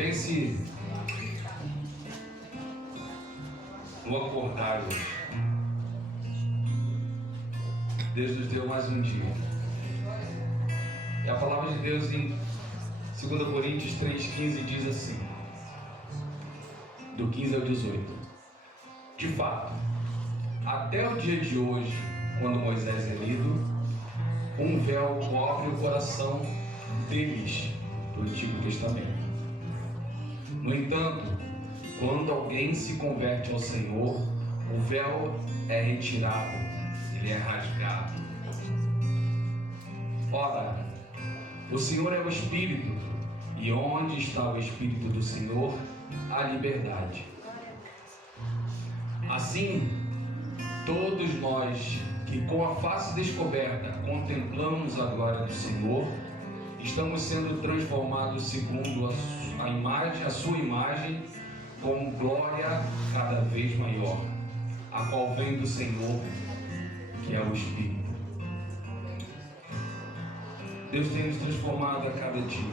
Pense no acordar hoje. Deus nos deu mais um dia. E a palavra de Deus em 2 Coríntios 3,15 diz assim, do 15 ao 18: de fato, até o dia de hoje, quando Moisés é lido, um véu cobre o coração deles do Antigo Testamento. No entanto, quando alguém se converte ao Senhor, o véu é retirado, ele é rasgado. Ora, o Senhor é o Espírito, e onde está o Espírito do Senhor, há liberdade. Assim, todos nós que com a face descoberta contemplamos a glória do Senhor, estamos sendo transformados segundo a sua imagem, com glória cada vez maior, a qual vem do Senhor, que é o Espírito. Deus tem nos transformado a cada dia.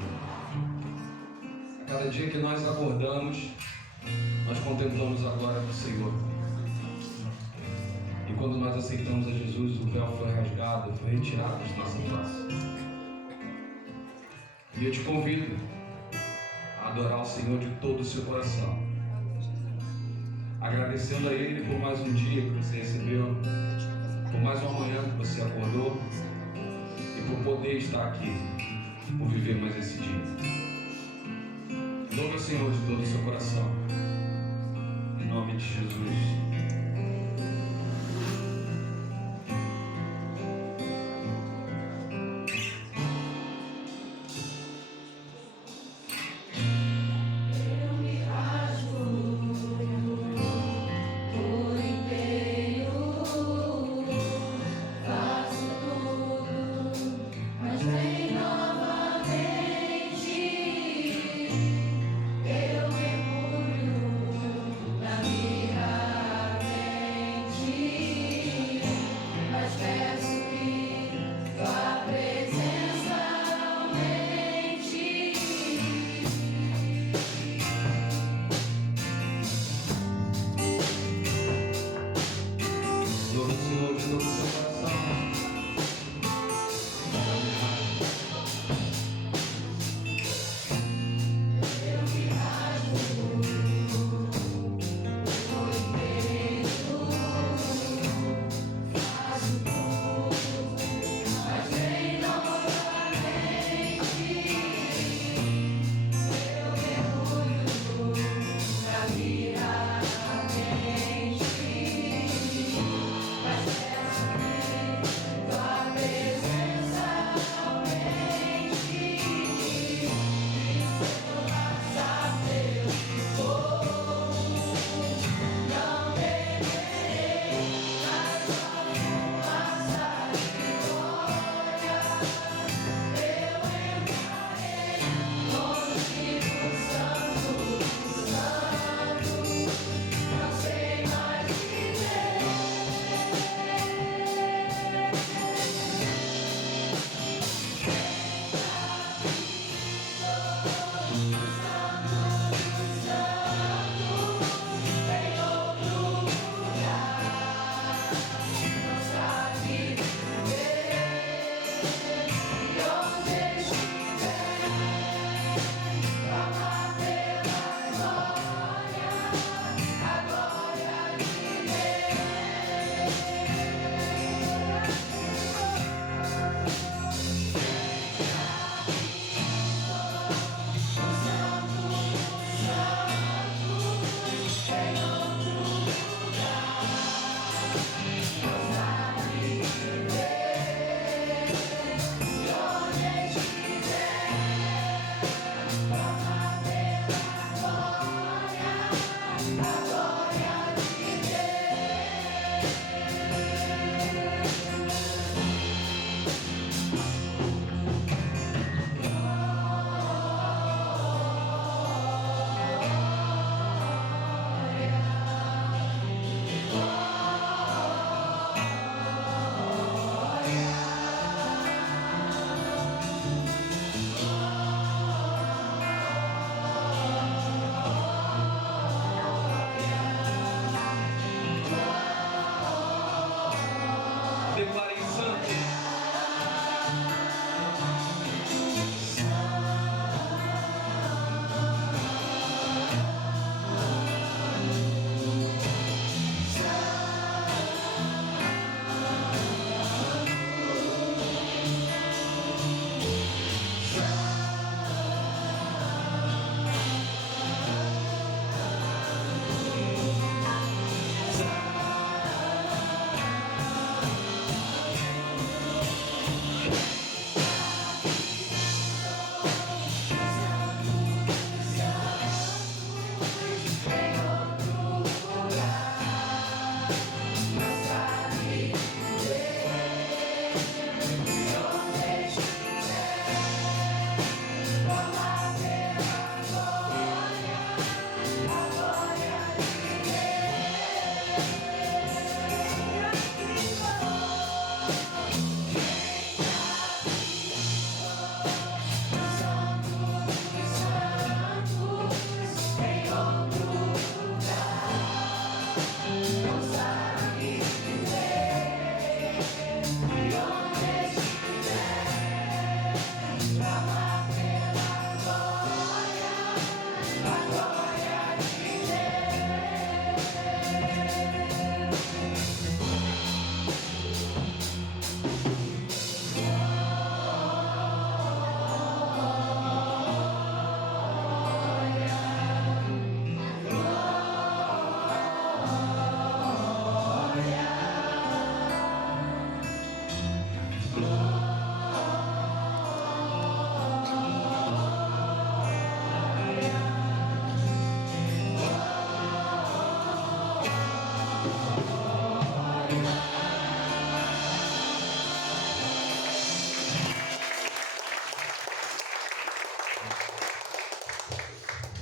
A cada dia que nós acordamos, nós contemplamos a glória do Senhor. E quando nós aceitamos a Jesus, o véu foi rasgado, foi retirado de nossa face. E eu te convido a adorar o Senhor de todo o seu coração, agradecendo a Ele por mais um dia que você recebeu, por mais uma manhã que você acordou e por poder estar aqui, por viver mais esse dia. Louve o Senhor de todo o seu coração, em nome de Jesus. Eu mergulho na minha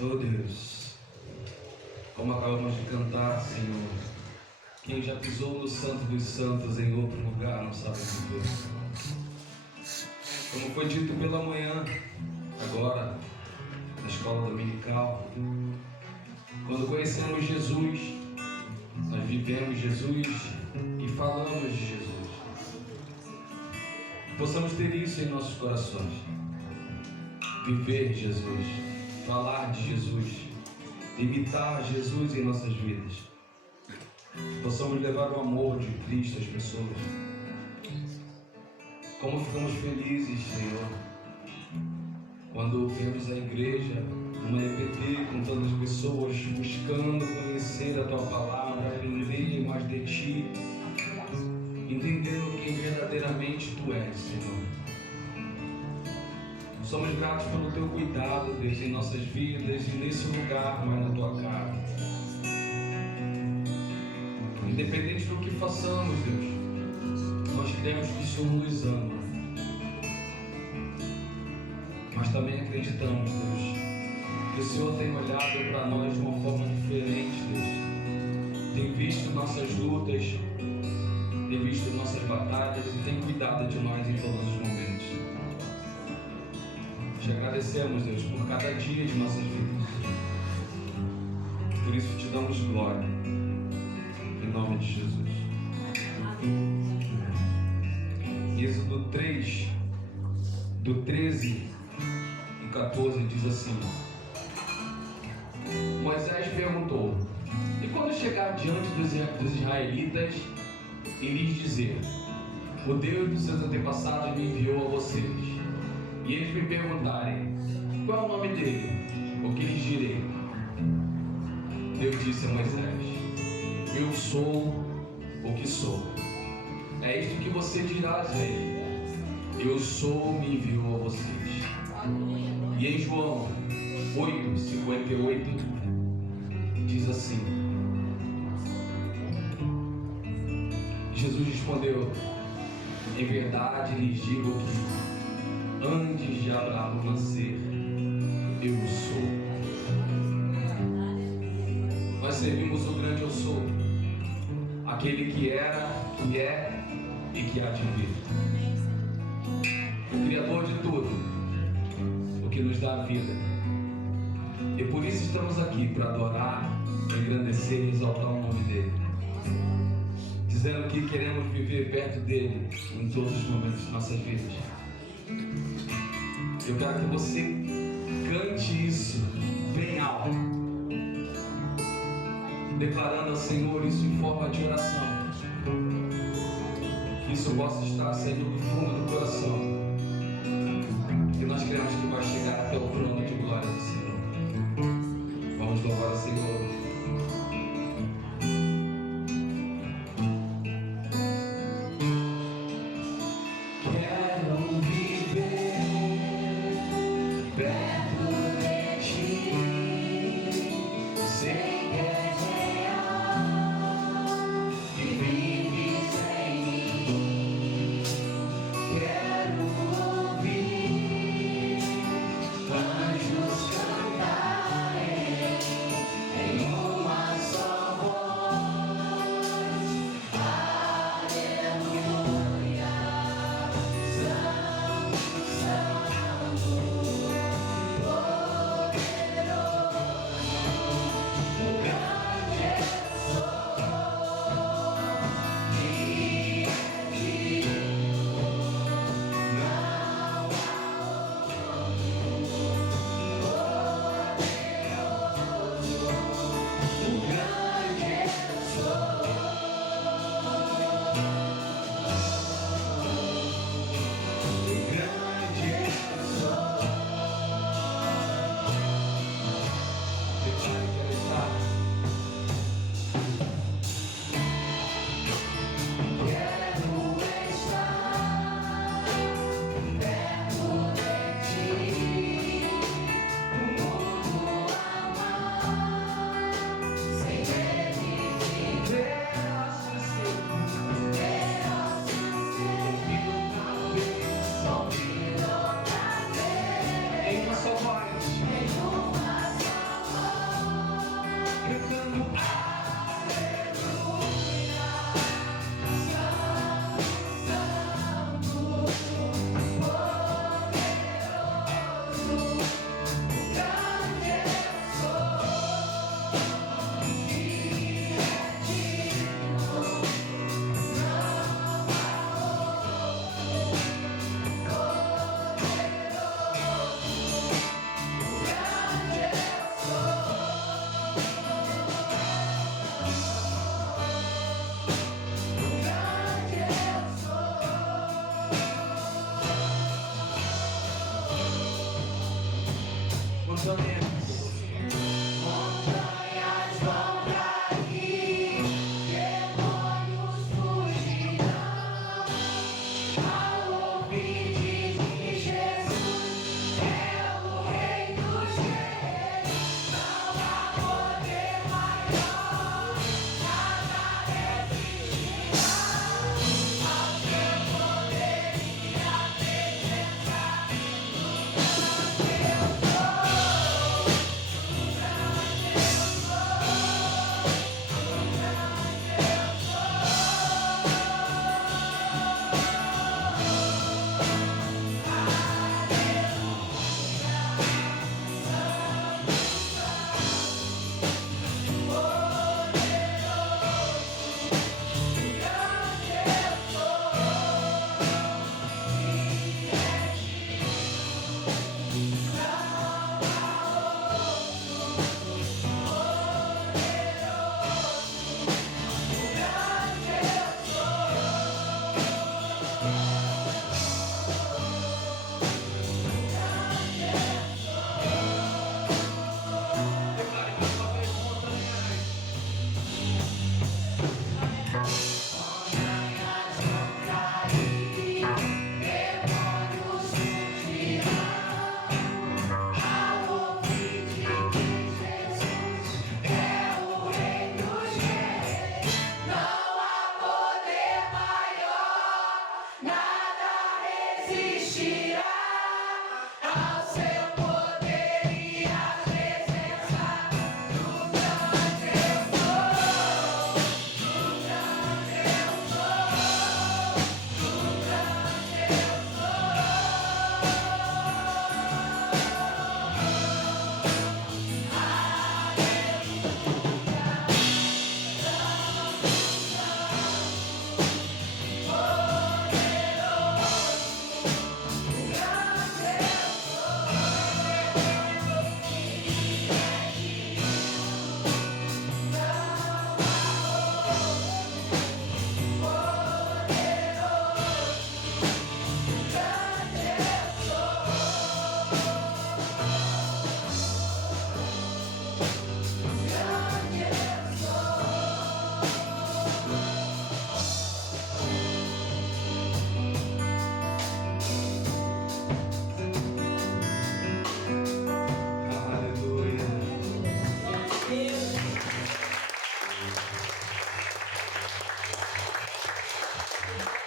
Oh Deus, como acabamos de cantar, Senhor, quem já pisou no Santo dos Santos em outro lugar não sabe viver. Como foi dito pela manhã, agora, na escola dominical, quando conhecemos Jesus, nós vivemos Jesus e falamos de Jesus. Possamos ter isso em nossos corações. Viver Jesus, falar de Jesus, imitar Jesus em nossas vidas. Possamos levar o amor de Cristo às pessoas. Como ficamos felizes, Senhor, quando vemos a igreja, uma EPT com tantas pessoas buscando conhecer a Tua Palavra, aprender mais de Ti, entendendo quem verdadeiramente Tu és, Senhor. Somos gratos pelo Teu cuidado, Deus, em nossas vidas e nesse lugar, Pai, na Tua casa. Independente do que façamos, Deus, nós cremos que o Senhor nos ama. Mas também acreditamos, Deus, que o Senhor tem olhado para nós de uma forma diferente, Deus. Tem visto nossas lutas, tem visto nossas batalhas e tem cuidado de nós em todos os momentos. Te agradecemos, Deus, por cada dia de nossas vidas. Por isso te damos glória. Em nome de Jesus. Êxodo 3, do 13 e 14 diz assim: Moisés perguntou: e quando chegar diante dos israelitas e lhes dizer: o Deus dos seus antepassados me enviou a vocês, e eles me perguntarem: qual é o nome dele? O que lhes direi? Deus disse a Moisés: eu sou o que sou. É isto que você dirá a ele: eu sou, me enviou a vocês. E em João 8:58 diz assim: Jesus respondeu: em verdade lhes digo que antes de Abraão nascer, eu sou. Nós servimos o grande eu sou, aquele que era, que é e que há de vir. O Criador de tudo, o que nos dá a vida. E por isso estamos aqui, para adorar, engrandecer e exaltar o nome dele, dizendo que queremos viver perto dele em todos os momentos de nossas vidas. Eu quero que você cante isso bem alto, declarando ao Senhor isso em forma de oração. Que isso possa estar saindo do fundo do coração, que nós queremos que vai chegar até o trono de glória do Senhor. Vamos louvar o Senhor. Anjos cantarem em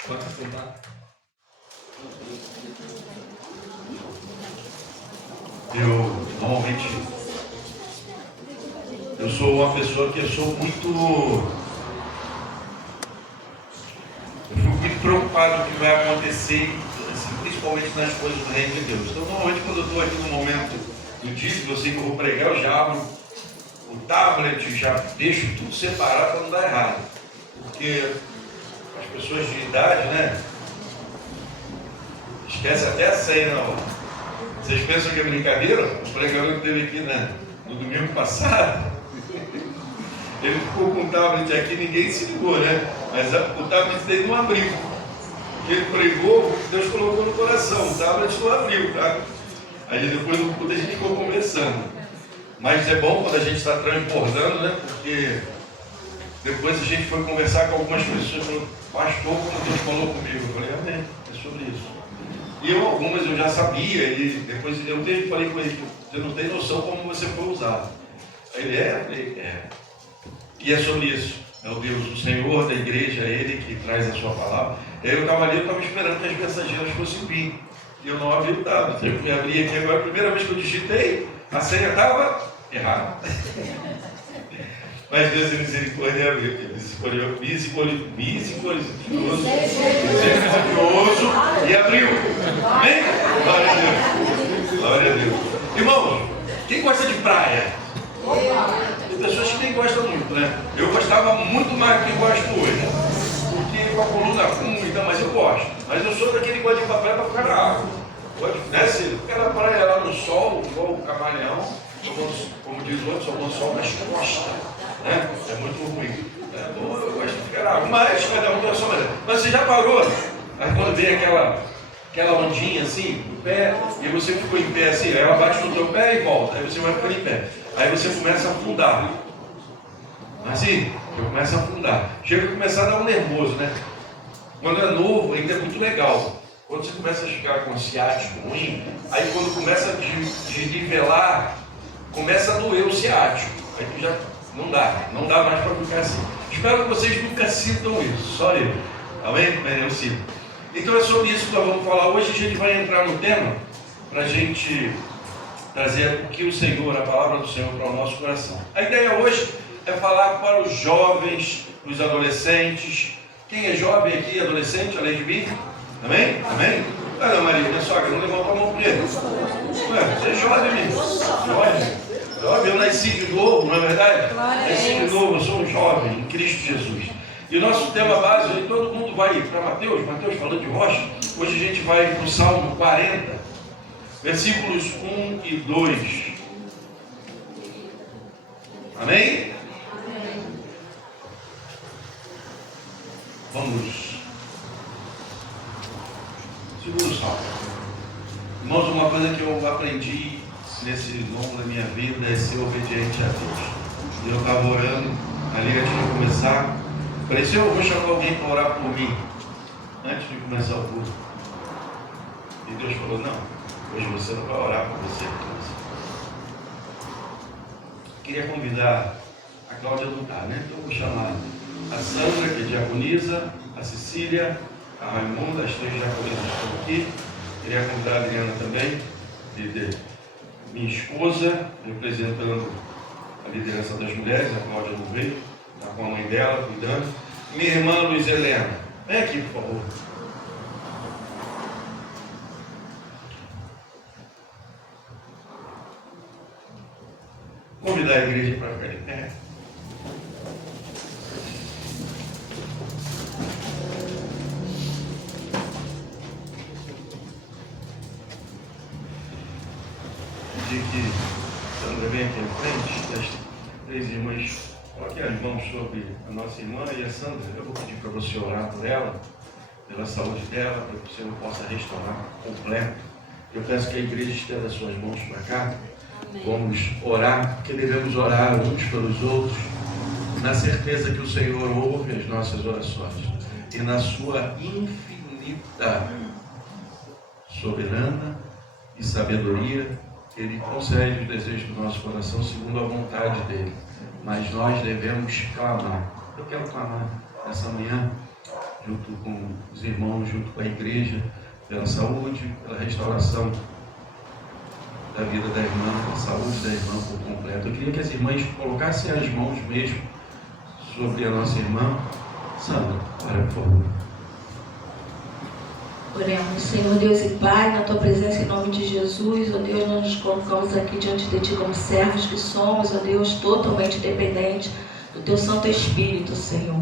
Pode sentar. Normalmente, eu sou uma pessoa que eu sou muito... Eu fico muito preocupado com o que vai acontecer, assim, principalmente nas coisas do reino de Deus. Então, normalmente, quando eu estou aqui no momento do dia que eu sei que eu vou pregar, eu já abro o tablet, já deixo tudo separado para não dar errado. Porque as pessoas de idade, né? Esquece até a senha na hora. Vocês pensam que é brincadeira? O pregador que teve aqui no domingo passado, ele ficou com o tablet aqui, ninguém se ligou, né? Mas o tablet dele não abriu. Ele pregou, Deus colocou no coração, o tablet não abriu, tá? Aí depois no culto a gente ficou conversando. Mas é bom quando a gente está transbordando, né? Porque depois a gente foi conversar com algumas pessoas, falou, pastor, como Deus falou comigo. Eu falei, amém, é sobre isso. E algumas eu já sabia, e depois eu mesmo falei com ele, você não tem noção como você foi usado. Aí ele, é. E é sobre isso. É o Deus, o Senhor da igreja, é Ele que traz a sua palavra. E aí eu estava ali, eu estava esperando que as mensageiras fossem vir. E eu não abri o dado. Eu me abri aqui agora, a primeira vez que eu digitei, a senha estava errada. Mas Deus é misericórdia, misericordioso e abriu. Amém? Glória a Deus. Glória a Deus. Irmãos, quem gosta de praia? Tem pessoas que nem gostam muito, né? Eu gostava muito mais do que gosto hoje. Porque com a coluna ruim, então, mas eu gosto. Mas eu sou daquele que gosta de ir pra praia para ficar na água. Né, Ciro? Ficar na praia lá no sol, igual o camaleão, como diz o outro, só no sol nas costas. Né? É muito ruim. Eu gosto de ficar na água. Mas cada um tem a sua maneira. Mas você já parou? Aí quando vem aquela aquela ondinha assim, no pé, e você ficou em pé assim, aí ela bate no teu pé e volta, aí você vai ficando em pé. Aí você começa a afundar. Assim, você começa a afundar. Chega a começar a dar um nervoso, né? Quando é novo, ainda é muito legal. Quando você começa a ficar com ciático ruim, aí quando começa a desnivelar, começa a doer o ciático. Aí tu já não dá mais para ficar assim. Espero que vocês nunca sintam isso, só eu. Amém? Mas eu sinto. Então é sobre isso que nós vamos falar hoje. A gente vai entrar no tema para a gente trazer o que o Senhor, a palavra do Senhor para o nosso coração. A ideia hoje é falar para os jovens, os adolescentes. Quem é jovem aqui, adolescente, além de mim? Amém? Amém? Olha, Maria, minha sogra, não levantou a mão para ele. Você é jovem, menino. Jovem, eu nasci de novo, não é verdade? Nasci de novo, eu sou um jovem em Cristo Jesus. E o nosso tema base, todo mundo vai para Mateus falando de rocha. Hoje a gente vai para o Salmo 40, versículos 1 e 2. Amém? Vamos. Segura o salmo. Irmãos, uma coisa que eu aprendi nesse longo da minha vida é ser obediente a Deus. E eu estava orando ali antes de começar. Pareceu, eu vou chamar alguém para orar por mim antes de começar o culto. E Deus falou, não, hoje você não vai orar por você. Queria convidar a Cláudia não está, né? Então eu vou chamar a Sandra, que é diaconisa, a Cecília, a Raimunda, as 3 diaconisas estão aqui. Queria convidar a Adriana também, minha esposa, representando a liderança das mulheres. A Cláudia não veio, está com a mãe dela cuidando. Minha irmã Luiz Helena, vem aqui, por favor. Convidar a igreja para ficar de pé. Pedir que Sandra venha aqui à frente, as 3 irmãs, coloquem as mãos sobre a nossa irmã e a Sandra. Eu vou pedir para você orar por ela, pela saúde dela, para que o Senhor possa restaurar completo. Eu peço que a igreja estenda as suas mãos para cá. Amém. Vamos orar, porque devemos orar uns pelos outros, na certeza que o Senhor ouve as nossas orações e na sua infinita, soberana e sabedoria, Ele concede os desejos do nosso coração segundo a vontade dEle. Mas nós devemos clamar. Eu quero clamar essa manhã, junto com os irmãos, junto com a igreja, pela saúde, pela restauração da vida da irmã, pela saúde da irmã por completo. Eu queria que as irmãs colocassem as mãos mesmo sobre a nossa irmã. Sandra, ora, por favor. Oremos, Senhor Deus e Pai, na Tua presença em nome de Jesus, ó Deus, nós nos colocamos aqui diante de Ti como servos que somos, ó Deus, totalmente dependentes do Teu Santo Espírito, Senhor.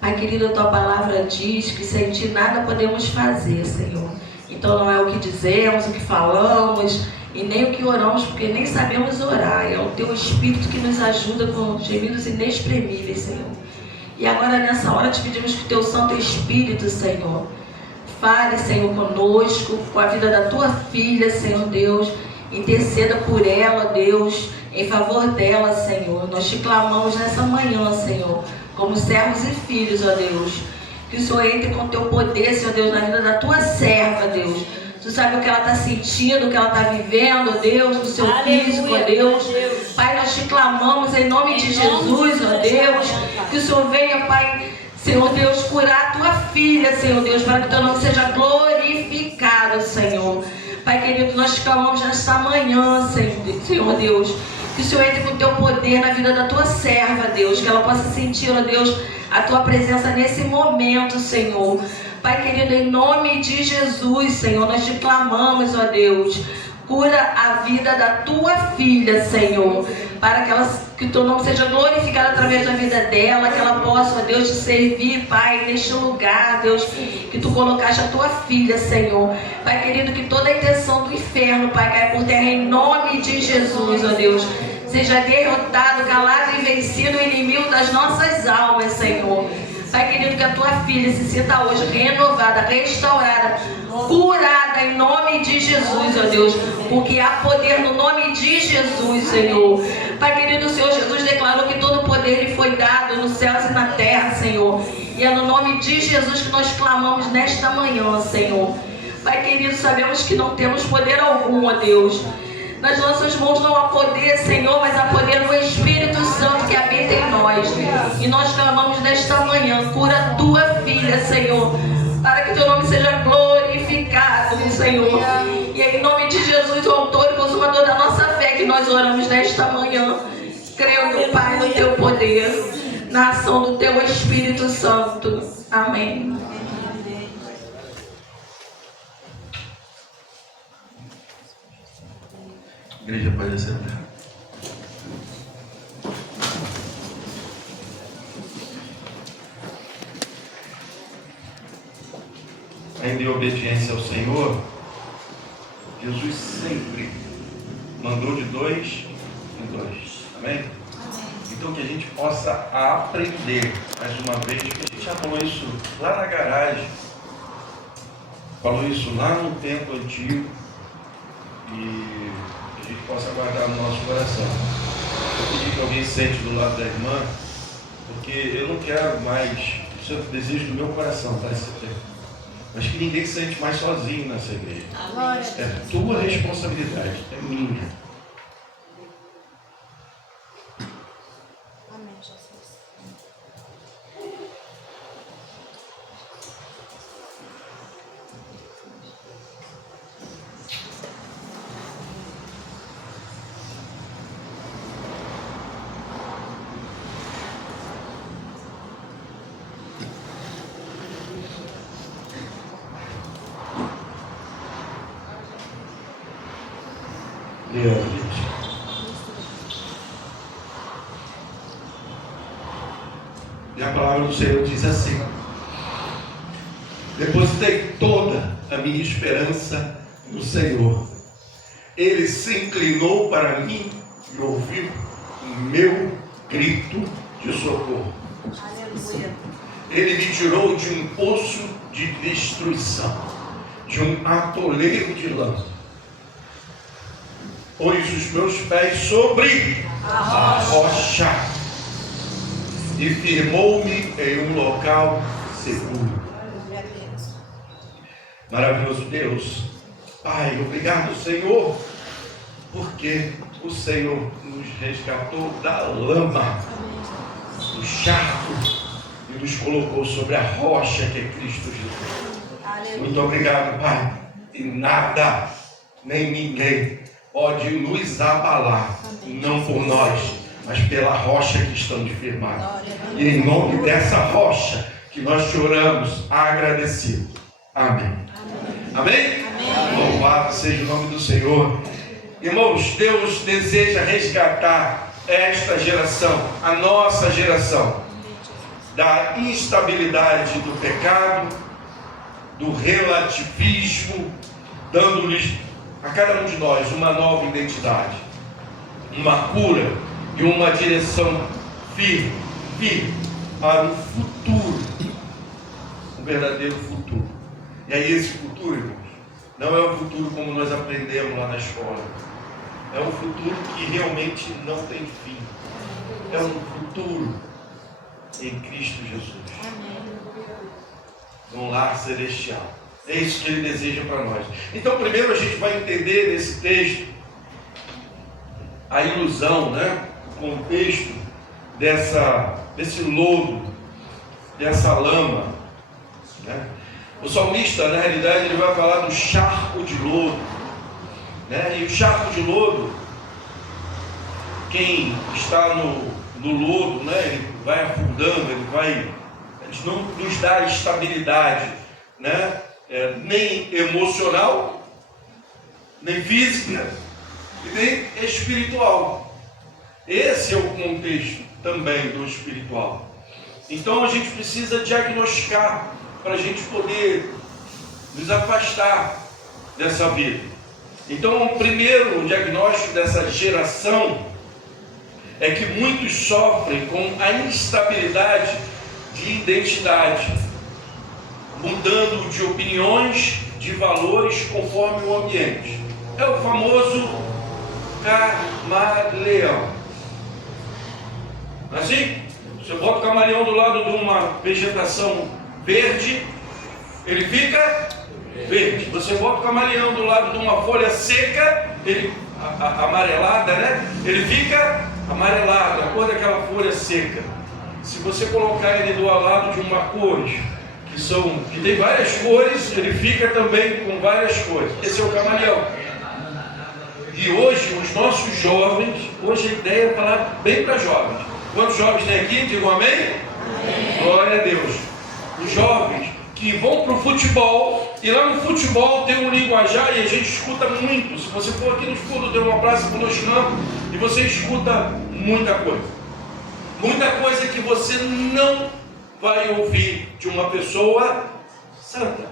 Pai querido, a Tua palavra diz que sem Ti nada podemos fazer, Senhor. Então não é o que dizemos, o que falamos e nem o que oramos, porque nem sabemos orar. É o Teu Espírito que nos ajuda com gemidos inexprimíveis, Senhor. E agora nessa hora te pedimos que o Teu Santo Espírito, Senhor, fale, Senhor, conosco, com a vida da Tua filha, Senhor Deus. Interceda por ela, Deus, em favor dela, Senhor. Nós te clamamos nessa manhã, Senhor, como servos e filhos, ó Deus. Que o Senhor entre com o Teu poder, Senhor Deus, na vida da Tua serva, Deus. Tu sabe o que ela está sentindo, o que ela está vivendo, ó Deus, no seu físico, ó Deus. Pai, nós te clamamos em nome de Jesus, ó Deus. Que o Senhor venha, Pai, Senhor Deus, curar a Tua filha, Senhor Deus, para que o Teu nome seja glorificado, Senhor. Pai querido, nós te clamamos nesta manhã, Senhor Deus, que o Senhor entre com o Teu poder na vida da Tua serva, Deus, que ela possa sentir, ó Deus, a Tua presença nesse momento, Senhor. Pai querido, em nome de Jesus, Senhor, nós te clamamos, ó Deus, cura a vida da Tua filha, Senhor, para que o Teu nome seja glorificado através da vida dela, que ela possa, ó Deus, te servir, Pai, neste lugar, Deus, que Tu colocaste a Tua filha, Senhor. Pai querido, que toda a intenção do inferno, Pai, caia por terra em nome de Jesus, ó Deus. Seja derrotado, calado e vencido o inimigo das nossas almas, Senhor. Pai querido, que a Tua filha se sinta hoje renovada, restaurada, curada, agora em nome de Jesus, ó Deus, porque há poder no nome de Jesus, Senhor. Pai querido, o Senhor Jesus declarou que todo poder lhe foi dado nos céus e na terra, Senhor. E é no nome de Jesus que nós clamamos nesta manhã, Senhor. Pai querido, sabemos que não temos poder algum, ó Deus. Nas nossas mãos não há poder, Senhor, mas há poder no Espírito Santo que habita em nós. E nós clamamos nesta manhã, cura a tua filha, Senhor, para que teu nome seja glorificado, Senhor. E é em nome de Jesus, o autor e consumador da nossa fé, que nós oramos nesta manhã, crendo, Pai, no teu poder, na ação do teu Espírito Santo. Amém. Igreja pode sentar. Ainda em obediência ao Senhor, Jesus sempre mandou de 2 em 2. Amém? Então que a gente possa aprender, mais uma vez, que a gente já falou isso lá na garagem, falou isso lá no templo antigo, e a gente possa guardar no nosso coração. Eu pedi que alguém sente do lado da irmã, porque eu não quero mais, isso é o desejo do meu coração, tá? Mas que ninguém se sente mais sozinho nessa igreja. É tua responsabilidade, é minha. Amém, Jesus. E a palavra do Senhor diz assim: depositei toda a minha esperança no Senhor. Ele se inclinou para mim e ouviu o meu grito de socorro. Aleluia. Ele me tirou de um poço de destruição, de um atoleiro de lama. Pôs os meus pés sobre a rocha e firmou-me em um local seguro. Maravilhoso Deus, Pai, obrigado, Senhor, porque o Senhor nos resgatou da lama, do charco, e nos colocou sobre a rocha que é Cristo Jesus. Muito obrigado, Pai. E nada, nem ninguém pode nos abalar, não por nós, mas pela rocha que estamos firmados. E em nome dessa rocha que nós te oramos agradecido. Amém. Amém? Louvado seja o nome do Senhor. Irmãos, Deus deseja resgatar esta geração, a nossa geração, da instabilidade do pecado, do relativismo, dando-lhes a cada um de nós uma nova identidade, uma cura e uma direção firme para o futuro, um verdadeiro futuro. E aí esse futuro, irmãos, não é o futuro como nós aprendemos lá na escola, é um futuro que realmente não tem fim, é um futuro em Cristo Jesus, num lar celestial. É isso que Ele deseja para nós. Então primeiro a gente vai entender nesse texto a ilusão, né? O contexto desse lodo, dessa lama, né? O salmista, na realidade, ele vai falar do charco de lodo, né? E o charco de lodo, quem está no lodo, né? Ele vai afundando, ele não nos dá estabilidade, né? Nem emocional, nem física e nem espiritual. Esse é o contexto também do espiritual. Então a gente precisa diagnosticar para a gente poder nos afastar dessa vida. Então o primeiro diagnóstico dessa geração é que muitos sofrem com a instabilidade de identidade, mudando de opiniões de valores conforme o ambiente. É o famoso camaleão. Assim, você bota o camaleão do lado de uma vegetação verde, ele fica verde. Você bota o camaleão do lado de uma folha seca, amarelada, né? Ele fica amarelado, a cor daquela folha seca. Se você colocar ele do lado de uma cor que tem várias cores, ele fica também com várias cores. Esse é o camaleão. E hoje, os nossos jovens, hoje a ideia é falar bem para jovens. Quantos jovens tem aqui? Digam amém? Amém. Glória a Deus. Os jovens que vão para o futebol, e lá no futebol tem um linguajar e a gente escuta muito. Se você for aqui no escudo, tem uma praça com 2 campos, e você escuta muita coisa. Muita coisa que você não vai ouvir de uma pessoa santa.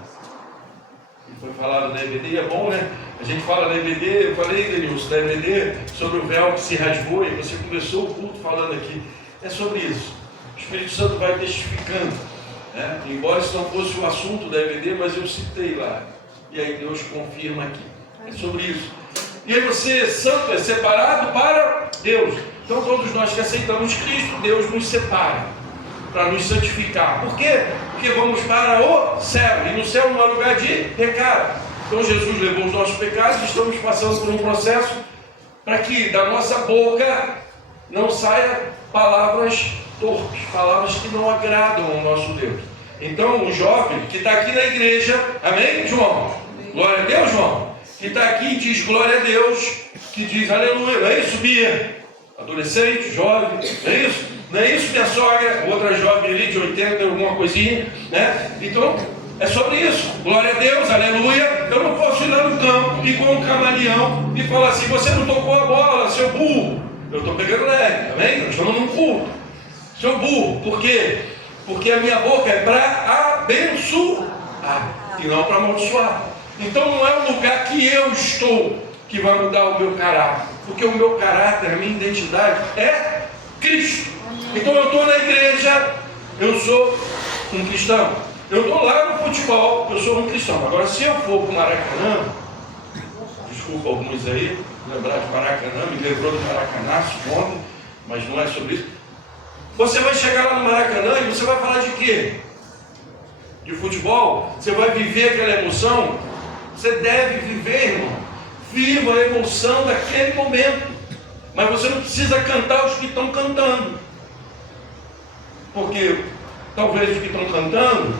E foi falado na EBD, é bom, né? A gente fala na EBD, eu falei, Denilson, na EBD, sobre o véu que se rasgou, e você começou o culto falando aqui. É sobre isso. O Espírito Santo vai testificando. Né? Embora isso não fosse o assunto da EBD, mas eu citei lá. E aí Deus confirma aqui. É sobre isso. E aí você, santo, é separado para Deus. Então todos nós que aceitamos Cristo, Deus nos separa para nos santificar. Por quê? Porque vamos para o céu. E no céu não há lugar de pecado. Então Jesus levou os nossos pecados e estamos passando por um processo para que da nossa boca não saia palavras torpes, palavras que não agradam ao nosso Deus. Então o jovem que está aqui na igreja, amém, João? Glória a Deus, João? Que está aqui e diz glória a Deus, que diz aleluia, não é isso, Bia? Adolescente, jovem, não é isso? Não é isso, minha sogra, outra jovem ali de 80, alguma coisinha, né? Então, é sobre isso. Glória a Deus, aleluia. Eu não posso ir lá no campo, ir com um camaleão e falar assim, você não tocou a bola, seu burro. Eu estou pegando leve, amém? Nós estamos num culto. Seu burro, por quê? Porque a minha boca é para abençoar e não para amaldiçoar. Então não é o lugar que eu estou que vai mudar o meu caráter. Porque o meu caráter, a minha identidade é Cristo. Então eu estou na igreja, eu sou um cristão. Eu estou lá no futebol, eu sou um cristão. Agora, se eu for para o Maracanã, desculpa alguns aí, lembrar de Maracanã, me lembrou do Maracanaço ontem, mas não é sobre isso. Você vai chegar lá no Maracanã e você vai falar de quê? De futebol? Você vai viver aquela emoção? Você deve viver, irmão. Viva a emoção daquele momento. Mas você não precisa cantar os que estão cantando. Porque talvez os que estão cantando,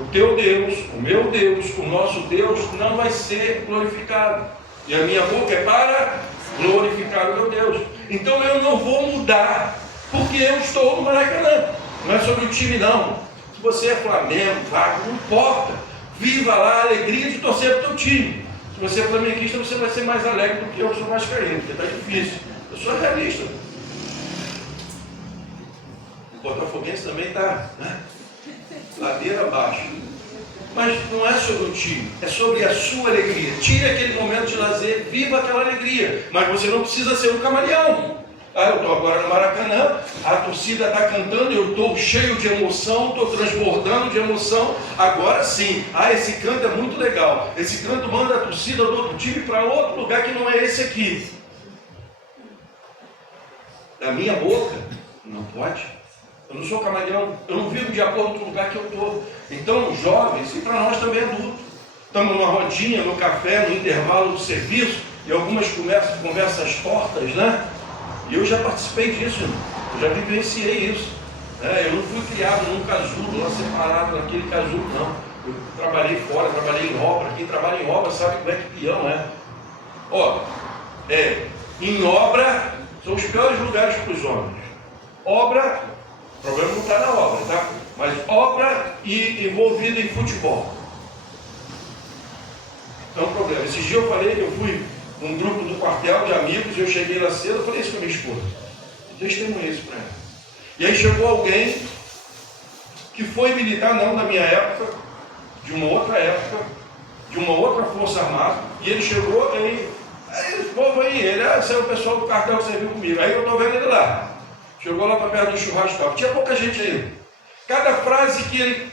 o teu Deus, o meu Deus, o nosso Deus não vai ser glorificado. E a minha boca é para glorificar o meu Deus. Então eu não vou mudar, porque eu estou no Maracanã. Não é sobre o time não. Se você é Flamengo, Vasco, não importa. Viva lá a alegria de torcer para o teu time. Se você é flamenguista, você vai ser mais alegre do que eu sou vascaíno, porque está difícil. Eu sou realista. O botafoguense também está, né? Ladeira abaixo. Mas não é sobre o time, é sobre a sua alegria. Tire aquele momento de lazer, viva aquela alegria. Mas você não precisa ser um camaleão. Eu estou agora no Maracanã, a torcida está cantando, eu estou cheio de emoção, estou transbordando de emoção. Agora sim, esse canto é muito legal. Esse canto manda a torcida do outro time para outro lugar que não é esse aqui. Da minha boca, não pode. Eu não sou camaleão, eu não vivo de acordo com o lugar que eu estou. Então, jovens, e para nós também adultos, estamos numa rodinha, no café, no intervalo do serviço, e algumas conversas tortas, né? E eu já participei disso, eu já vivenciei isso. Eu não fui criado num casulo, lá separado naquele casulo, não. Eu trabalhei fora, trabalhei em obra. Quem trabalha em obra sabe como é que peão é. Em obra, são os piores lugares para os homens. Obra, o problema não está na obra, tá? Mas obra e envolvido em futebol. Então, o problema. Esses dias eu falei que eu fui um grupo do quartel de amigos, e eu cheguei lá cedo, eu falei isso com a minha esposa. Eu testemunhei isso para ela. E aí chegou alguém que foi militar, não da minha época, de uma outra época, de uma outra força armada, e ele chegou, aí o povo aí, esse é o pessoal do cartel que serviu comigo. Aí eu estou vendo ele lá. Chegou lá para perto do churrasco, tinha pouca gente aí. Cada frase que ele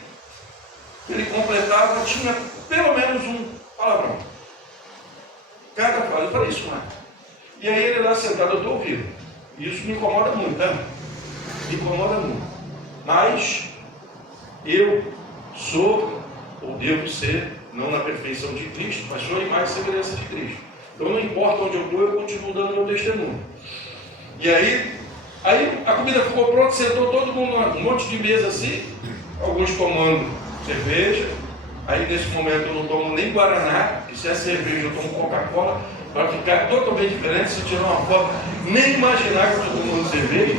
ele completava, tinha pelo menos um palavrão. Cada frase, eu falei isso, mano. E aí ele lá sentado, eu estou ouvindo. Isso me incomoda muito, tá? Me incomoda muito. Mas eu sou, ou devo ser, não na perfeição de Cristo, mas sou a imagem e semelhança de Cristo. Então não importa onde eu estou, eu continuo dando meu testemunho. E aí a comida ficou pronta, sentou todo mundo, um monte de mesa assim, alguns tomando cerveja. Aí nesse momento eu não tomo nem Guaraná, que se é cerveja eu tomo Coca-Cola, para ficar totalmente diferente. Se eu tirar uma foto, nem imaginar que eu estou tomando cerveja.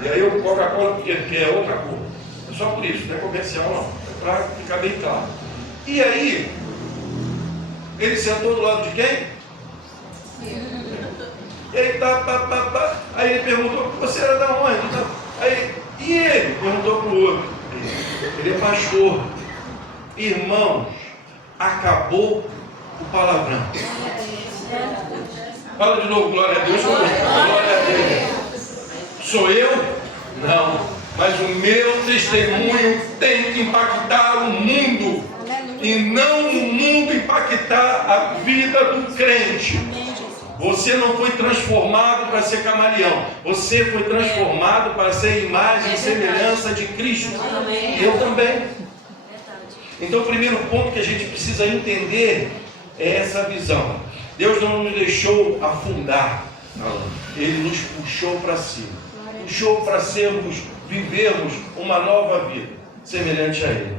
E aí o Coca-Cola, porque é outra cor. É só por isso, não é comercial não, é para ficar bem claro. E aí, ele sentou do lado de quem? E aí, aí ele perguntou, você era da onde? Aí, e ele perguntou para o outro, ele é pastor. Irmãos, acabou o palavrão. Fala de novo, glória a Deus. Glória a Deus. Sou eu? Não. Mas o meu testemunho tem que impactar o mundo. E não o mundo impactar a vida do crente. Você não foi transformado para ser camaleão. Você foi transformado para ser imagem e semelhança de Cristo. Eu também. Então o primeiro ponto que a gente precisa entender é essa visão. Deus não nos deixou afundar. Ele nos puxou para cima. Puxou para vivermos uma nova vida, semelhante a Ele.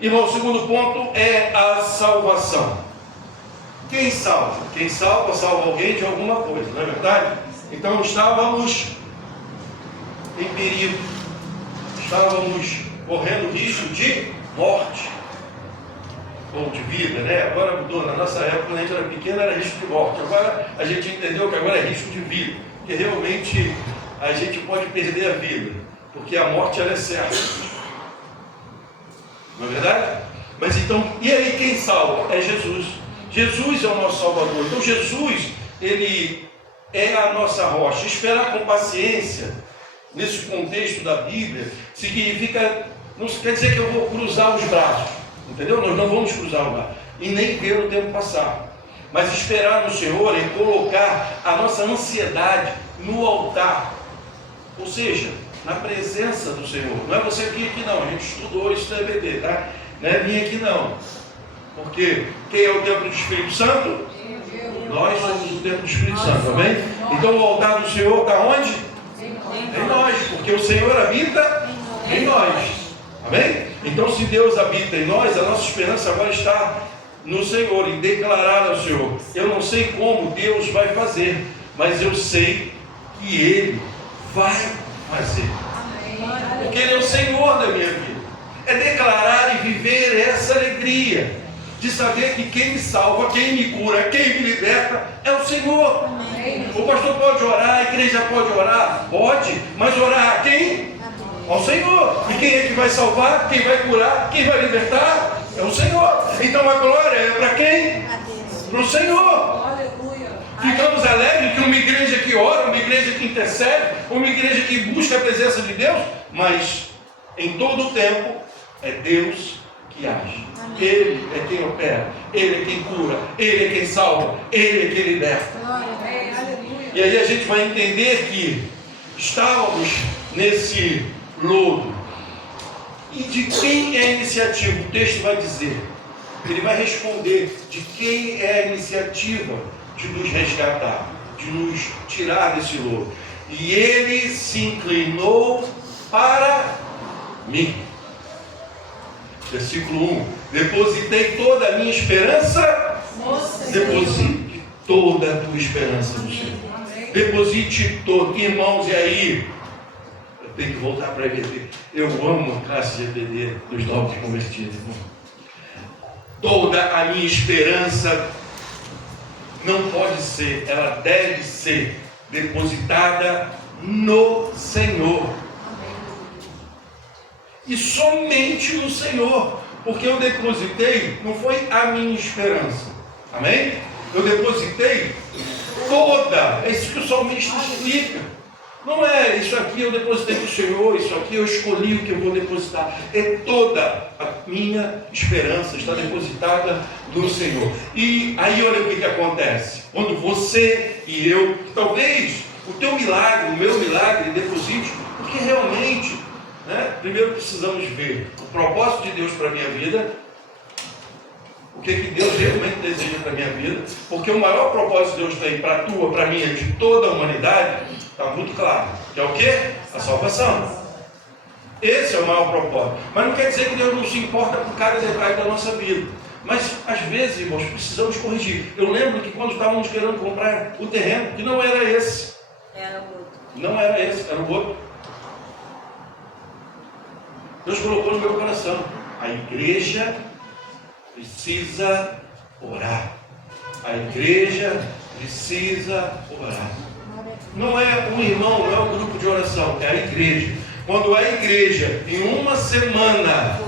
Irmão, o segundo ponto é a salvação. Quem salva? Quem salva alguém de alguma coisa, não é verdade? Então estávamos em perigo. Estávamos correndo risco de morte. Ou de vida, né? Agora mudou. Na nossa época, quando a gente era pequeno, era risco de morte. Agora a gente entendeu que agora é risco de vida. Porque realmente a gente pode perder a vida. Porque a morte ela é certa. Não é verdade? Mas então, e aí quem salva? É Jesus. Jesus é o nosso Salvador. Então Jesus, Ele é a nossa rocha. Esperar com paciência, nesse contexto da Bíblia, significa, não quer dizer que eu vou cruzar os braços. Entendeu? Nós não vamos cruzar o braço. E nem ver o tempo passar. Mas esperar no Senhor é colocar a nossa ansiedade no altar. Ou seja, na presença do Senhor. Não é você vir aqui não. A gente estudou isso na EBD, tá? Não é vir aqui não. Porque quem é o templo do Espírito Santo? Nós somos o templo do Espírito Santo, amém? Então o altar do Senhor está onde? Em nós, porque o Senhor habita em nós, amém? Então se Deus habita em nós, a nossa esperança agora está no Senhor, em declarar ao Senhor. Eu não sei como Deus vai fazer, mas eu sei que Ele vai fazer, porque Ele é o Senhor da minha vida. É declarar e viver essa alegria de saber que quem me salva, quem me cura, quem me liberta é o Senhor. Amém. O pastor pode orar, a igreja pode orar? Pode, mas orar a quem? Ao Senhor. E quem é que vai salvar, quem vai curar, quem vai libertar? É o Senhor. Então a glória é para quem? Para o Senhor. Ficamos alegres que uma igreja que ora, uma igreja que intercede, uma igreja que busca a presença de Deus, mas em todo o tempo é Deus que age. Ele é quem opera, Ele é quem cura, Ele é quem salva, Ele é quem liberta. E aí a gente vai entender que estávamos nesse lodo. E de quem é a iniciativa? O texto vai dizer, ele vai responder de quem é a iniciativa de nos resgatar, de nos tirar desse lodo. E Ele se inclinou para mim. Versículo 1. Depositei toda a minha esperança. Deposite toda a tua esperança no Senhor. Deposite todo. Irmãos, e aí? Eu tenho que voltar para a EBD. Eu amo a classe de EBD dos novos convertidos, irmão. Toda a minha esperança não pode ser, ela deve ser depositada no Senhor. E somente no Senhor, porque eu depositei, não foi a minha esperança, amém? Eu depositei toda, é isso que o salmista explica, Não é isso aqui eu depositei para o Senhor, isso aqui eu escolhi o que eu vou depositar. É toda a minha esperança está depositada no Senhor. E aí olha o que acontece. Quando você e eu, talvez o teu milagre, o meu milagre, deposite, porque realmente, né, primeiro precisamos ver o propósito de Deus para a minha vida, o que Deus realmente deseja para a minha vida, porque o maior propósito de Deus tem para a tua, para a minha, de toda a humanidade, está muito claro, que é o quê? A salvação. Esse é o maior propósito. Mas não quer dizer que Deus não se importa com cada detalhe da nossa vida. Mas às vezes, irmãos, precisamos corrigir. Eu lembro que quando estávamos querendo comprar o terreno, que não era esse. Era o outro. Não era esse, era o outro. Deus colocou no meu coração: a igreja precisa orar. A igreja precisa orar. Não é um irmão, não é um grupo de oração, é a igreja. Quando a igreja, em uma semana,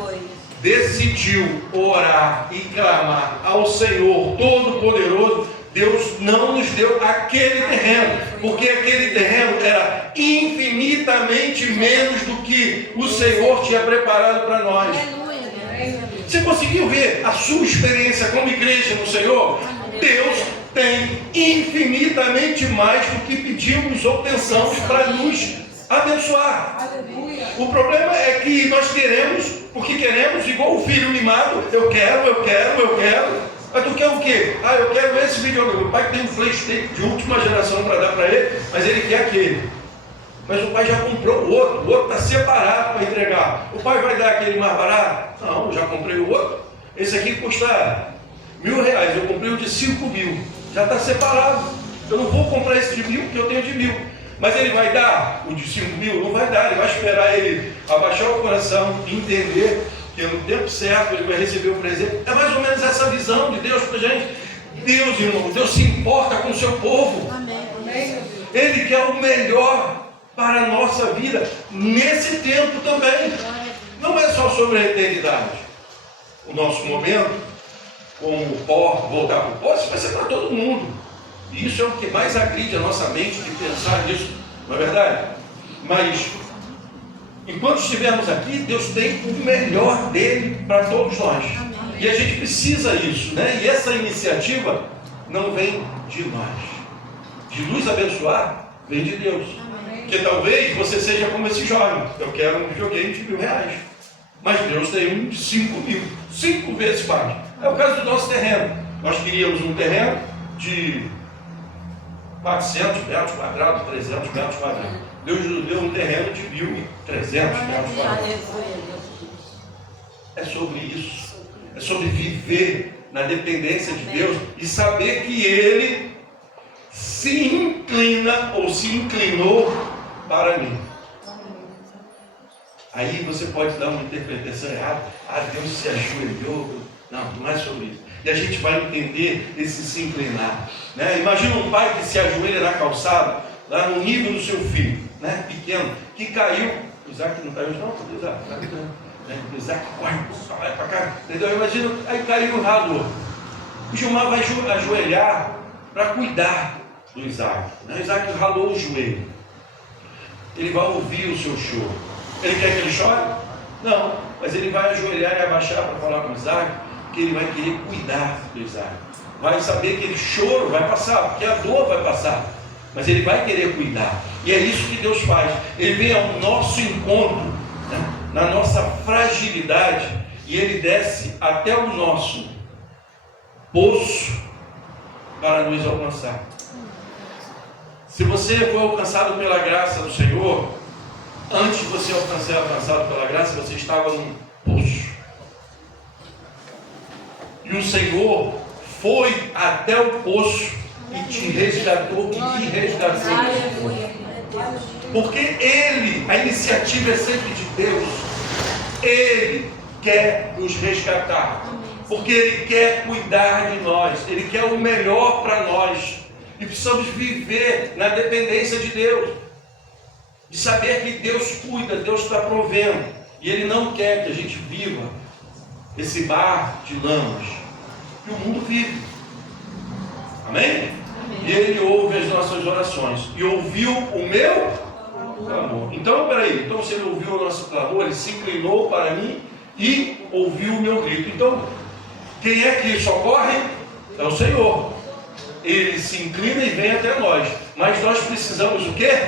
decidiu orar e clamar ao Senhor Todo-Poderoso, Deus não nos deu aquele terreno, porque aquele terreno era infinitamente menos do que o Senhor tinha preparado para nós. Você conseguiu ver a sua experiência como igreja no Senhor? Deus tem infinitamente mais do que pedimos ou pensamos para nos abençoar. O problema é que nós queremos, porque queremos, igual o filho mimado, eu quero. Mas tu quer o quê? Ah, eu quero esse videogame. O pai tem um PlayStation de última geração para dar para ele, mas ele quer aquele. Mas o pai já comprou o outro está separado para entregar. O pai vai dar aquele mais barato? Não, eu já comprei o outro. Esse aqui custa R$1.000, eu comprei o de 5.000. Já está separado. Eu não vou comprar esse de 1.000 porque eu tenho de 1.000. Mas ele vai dar o de 5.000? Não vai dar. Ele vai esperar ele abaixar o coração e entender que no tempo certo ele vai receber o presente. É mais ou menos essa visão de Deus para a gente. Deus, irmão, Deus se importa com o seu povo. Amém. Ele quer o melhor para a nossa vida, nesse tempo também. Não é só sobre a eternidade. O nosso momento, como o pó, voltar para o pó, isso vai ser para todo mundo. E isso é o que mais agride a nossa mente de pensar nisso, não é verdade? Mas, enquanto estivermos aqui, Deus tem o melhor dele para todos nós. E a gente precisa disso, né? E essa iniciativa não vem de nós. De nos abençoar, vem de Deus. Porque talvez você seja como esse jovem. Eu quero um videogame de R$1.000. Mas Deus tem um de 5.000. 5 vezes mais. É o caso do nosso terreno. Nós queríamos um terreno de 400 metros quadrados, 300 metros quadrados. Deus nos deu um terreno de 1.300 metros quadrados. É sobre isso. É sobre viver na dependência de Deus e saber que Ele se inclina ou se inclinou para mim. Aí você pode dar uma interpretação errada. Ah, Deus se ajoelhou. Não é sobre isso. E a gente vai entender esse se inclinar. Né? Imagina um pai que se ajoelha na calçada, lá no nível do seu filho, né? Pequeno, que caiu. O Isaac não caiu, não? O Isaac corre para cá. Entendeu? Imagina, aí caiu o ralo. O Gilmar vai ajoelhar para cuidar do Isaac. Né? O Isaac ralou o joelho. Ele vai ouvir o seu choro. Ele quer que ele chore? Não. Mas ele vai ajoelhar e abaixar para falar com o Isaac, porque ele vai querer cuidar do Isaac. Vai saber que aquele choro vai passar, porque a dor vai passar. Mas ele vai querer cuidar. E é isso que Deus faz. Ele vem ao nosso encontro, né? Na nossa fragilidade, e Ele desce até o nosso poço para nos alcançar. Se você foi alcançado pela graça do Senhor, antes de você ser alcançado pela graça, você estava num poço. E o Senhor foi até o poço e te resgatou e me resgatou. Porque Ele, a iniciativa é sempre de Deus. Ele quer nos resgatar. Porque Ele quer cuidar de nós. Ele quer o melhor para nós. E precisamos viver na dependência de Deus. De saber que Deus cuida, Deus está provendo. E Ele não quer que a gente viva esse mar de lamas que o mundo vive. Amém? E Ele ouve as nossas orações. E ouviu o meu Clamou. Então, peraí. Então, se ele ouviu o nosso clamor, ele se inclinou para mim e ouviu o meu grito. Então, quem é que socorre? É o Senhor. Ele se inclina e vem até nós. Mas nós precisamos o quê?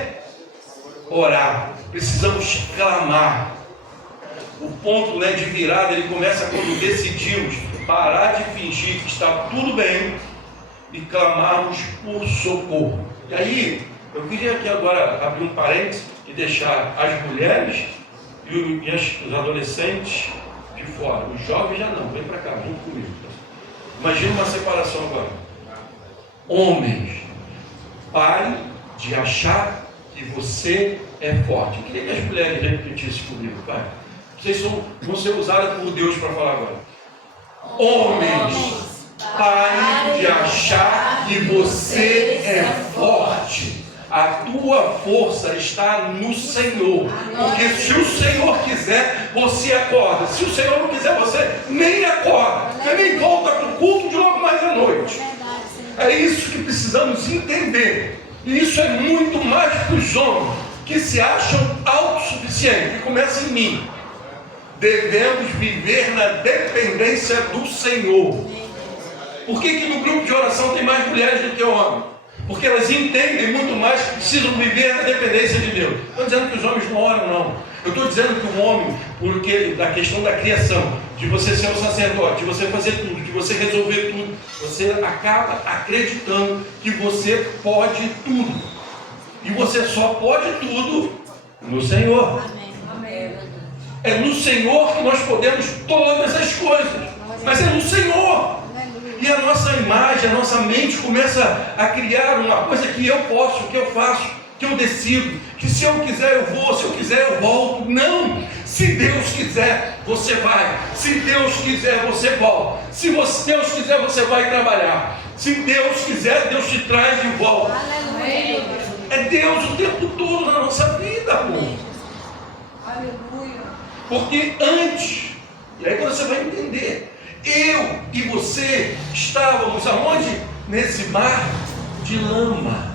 Orar. Precisamos clamar. O ponto, né, de virada, ele começa quando decidimos parar de fingir que está tudo bem e clamarmos por socorro. E aí, eu queria aqui agora abrir um parênteses e deixar as mulheres e os adolescentes de fora. Os jovens já não, vem para cá, junto comigo. Imagina uma separação agora. Homens, pare de achar que você é forte. Eu queria que as mulheres repetissem comigo, pai. Vocês vão ser usadas por Deus para falar agora. Homens, pare de achar que você é forte. A tua força está no Senhor. Porque se o Senhor quiser, você acorda. Se o Senhor não quiser, você nem acorda. Você nem volta para o culto de logo mais à noite. É isso que precisamos entender. E isso é muito mais para os homens que se acham autossuficientes. Que começa em mim. Devemos viver na dependência do Senhor. Por que no grupo de oração tem mais mulheres do que homens? Porque elas entendem muito mais que precisam viver na dependência de Deus. Não estou dizendo que os homens não oram, não. Eu estou dizendo que o homem, porque da questão da criação, de você ser um sacerdote, de você fazer tudo, de você resolver tudo, você acaba acreditando que você pode tudo. E você só pode tudo no Senhor. Amém. É no Senhor que nós podemos todas as coisas. Mas é no Senhor. E a nossa imagem, a nossa mente começa a criar uma coisa que eu posso, que eu faço, que eu decido, que se eu quiser eu vou, se eu quiser eu volto. Não! Se Deus quiser, você vai. Se Deus quiser, você volta. Se Deus quiser, você vai trabalhar. Se Deus quiser, Deus te traz de volta. Aleluia. É Deus o tempo todo na nossa vida, pô. Aleluia. Porque antes, e aí você vai entender, eu e você estávamos aonde? Nesse mar de lama,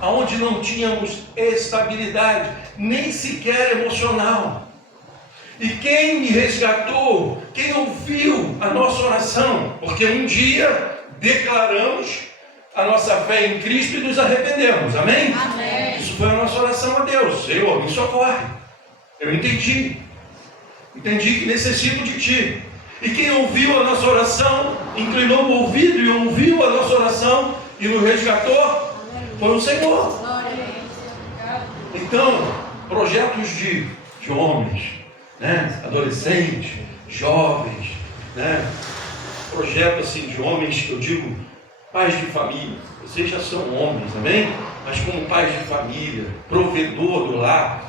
aonde não tínhamos estabilidade, nem sequer emocional. E quem me resgatou, quem ouviu a nossa oração, porque um dia declaramos a nossa fé em Cristo e nos arrependemos, amém? Amém. Isso foi a nossa oração a Deus. Senhor, me socorre. Eu entendi que necessito de Ti. E quem ouviu a nossa oração, inclinou o ouvido e ouviu a nossa oração e nos resgatou, foi o Senhor. Então, projetos de homens, né? Adolescentes, jovens, né? Projeto assim de homens, eu digo, pais de família. Vocês já são homens, amém? Mas como pais de família, provedor do lar,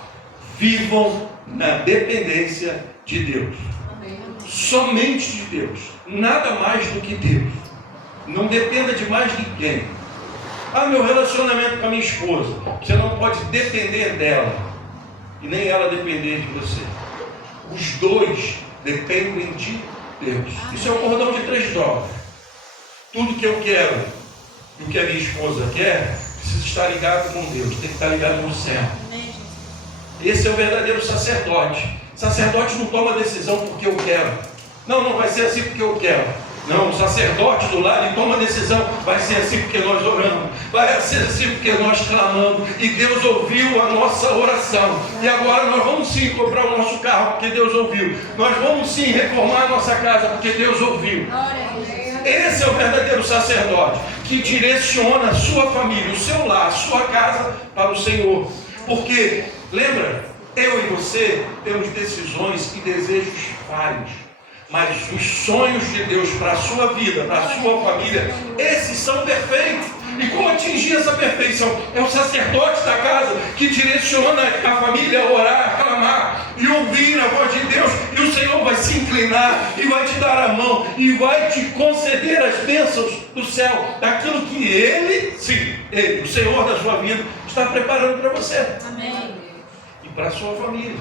vivam na dependência de Deus. Somente de Deus, nada mais do que Deus. Não dependa de mais ninguém. Meu relacionamento com a minha esposa, você não pode depender dela e nem ela depender de você. Os dois dependem de Deus. Isso é o cordão de 3 dobras. Tudo que eu quero e o que a minha esposa quer precisa estar ligado com Deus, tem que estar ligado no céu. Esse é o verdadeiro sacerdote. Sacerdote não toma decisão porque eu quero. Não vai ser assim porque eu quero. Não, o sacerdote do lar, ele toma decisão. Vai ser assim porque nós oramos. Vai ser assim porque nós clamamos. E Deus ouviu a nossa oração. E agora nós vamos sim comprar o nosso carro porque Deus ouviu. Nós vamos sim reformar a nossa casa porque Deus ouviu. Esse é o verdadeiro sacerdote que direciona a sua família, o seu lar, a sua casa para o Senhor. Porque, lembra, eu e você temos decisões e desejos falhos, mas os sonhos de Deus para a sua vida, para a sua família, esses são perfeitos. E como atingir essa perfeição? É o sacerdote da casa que direciona a família a orar, a clamar e ouvir a voz de Deus, e o Senhor vai se inclinar e vai te dar a mão e vai te conceder as bênçãos do céu, daquilo que Ele, sim, Ele, o Senhor da sua vida, está preparando para você. Amém. Para a sua família.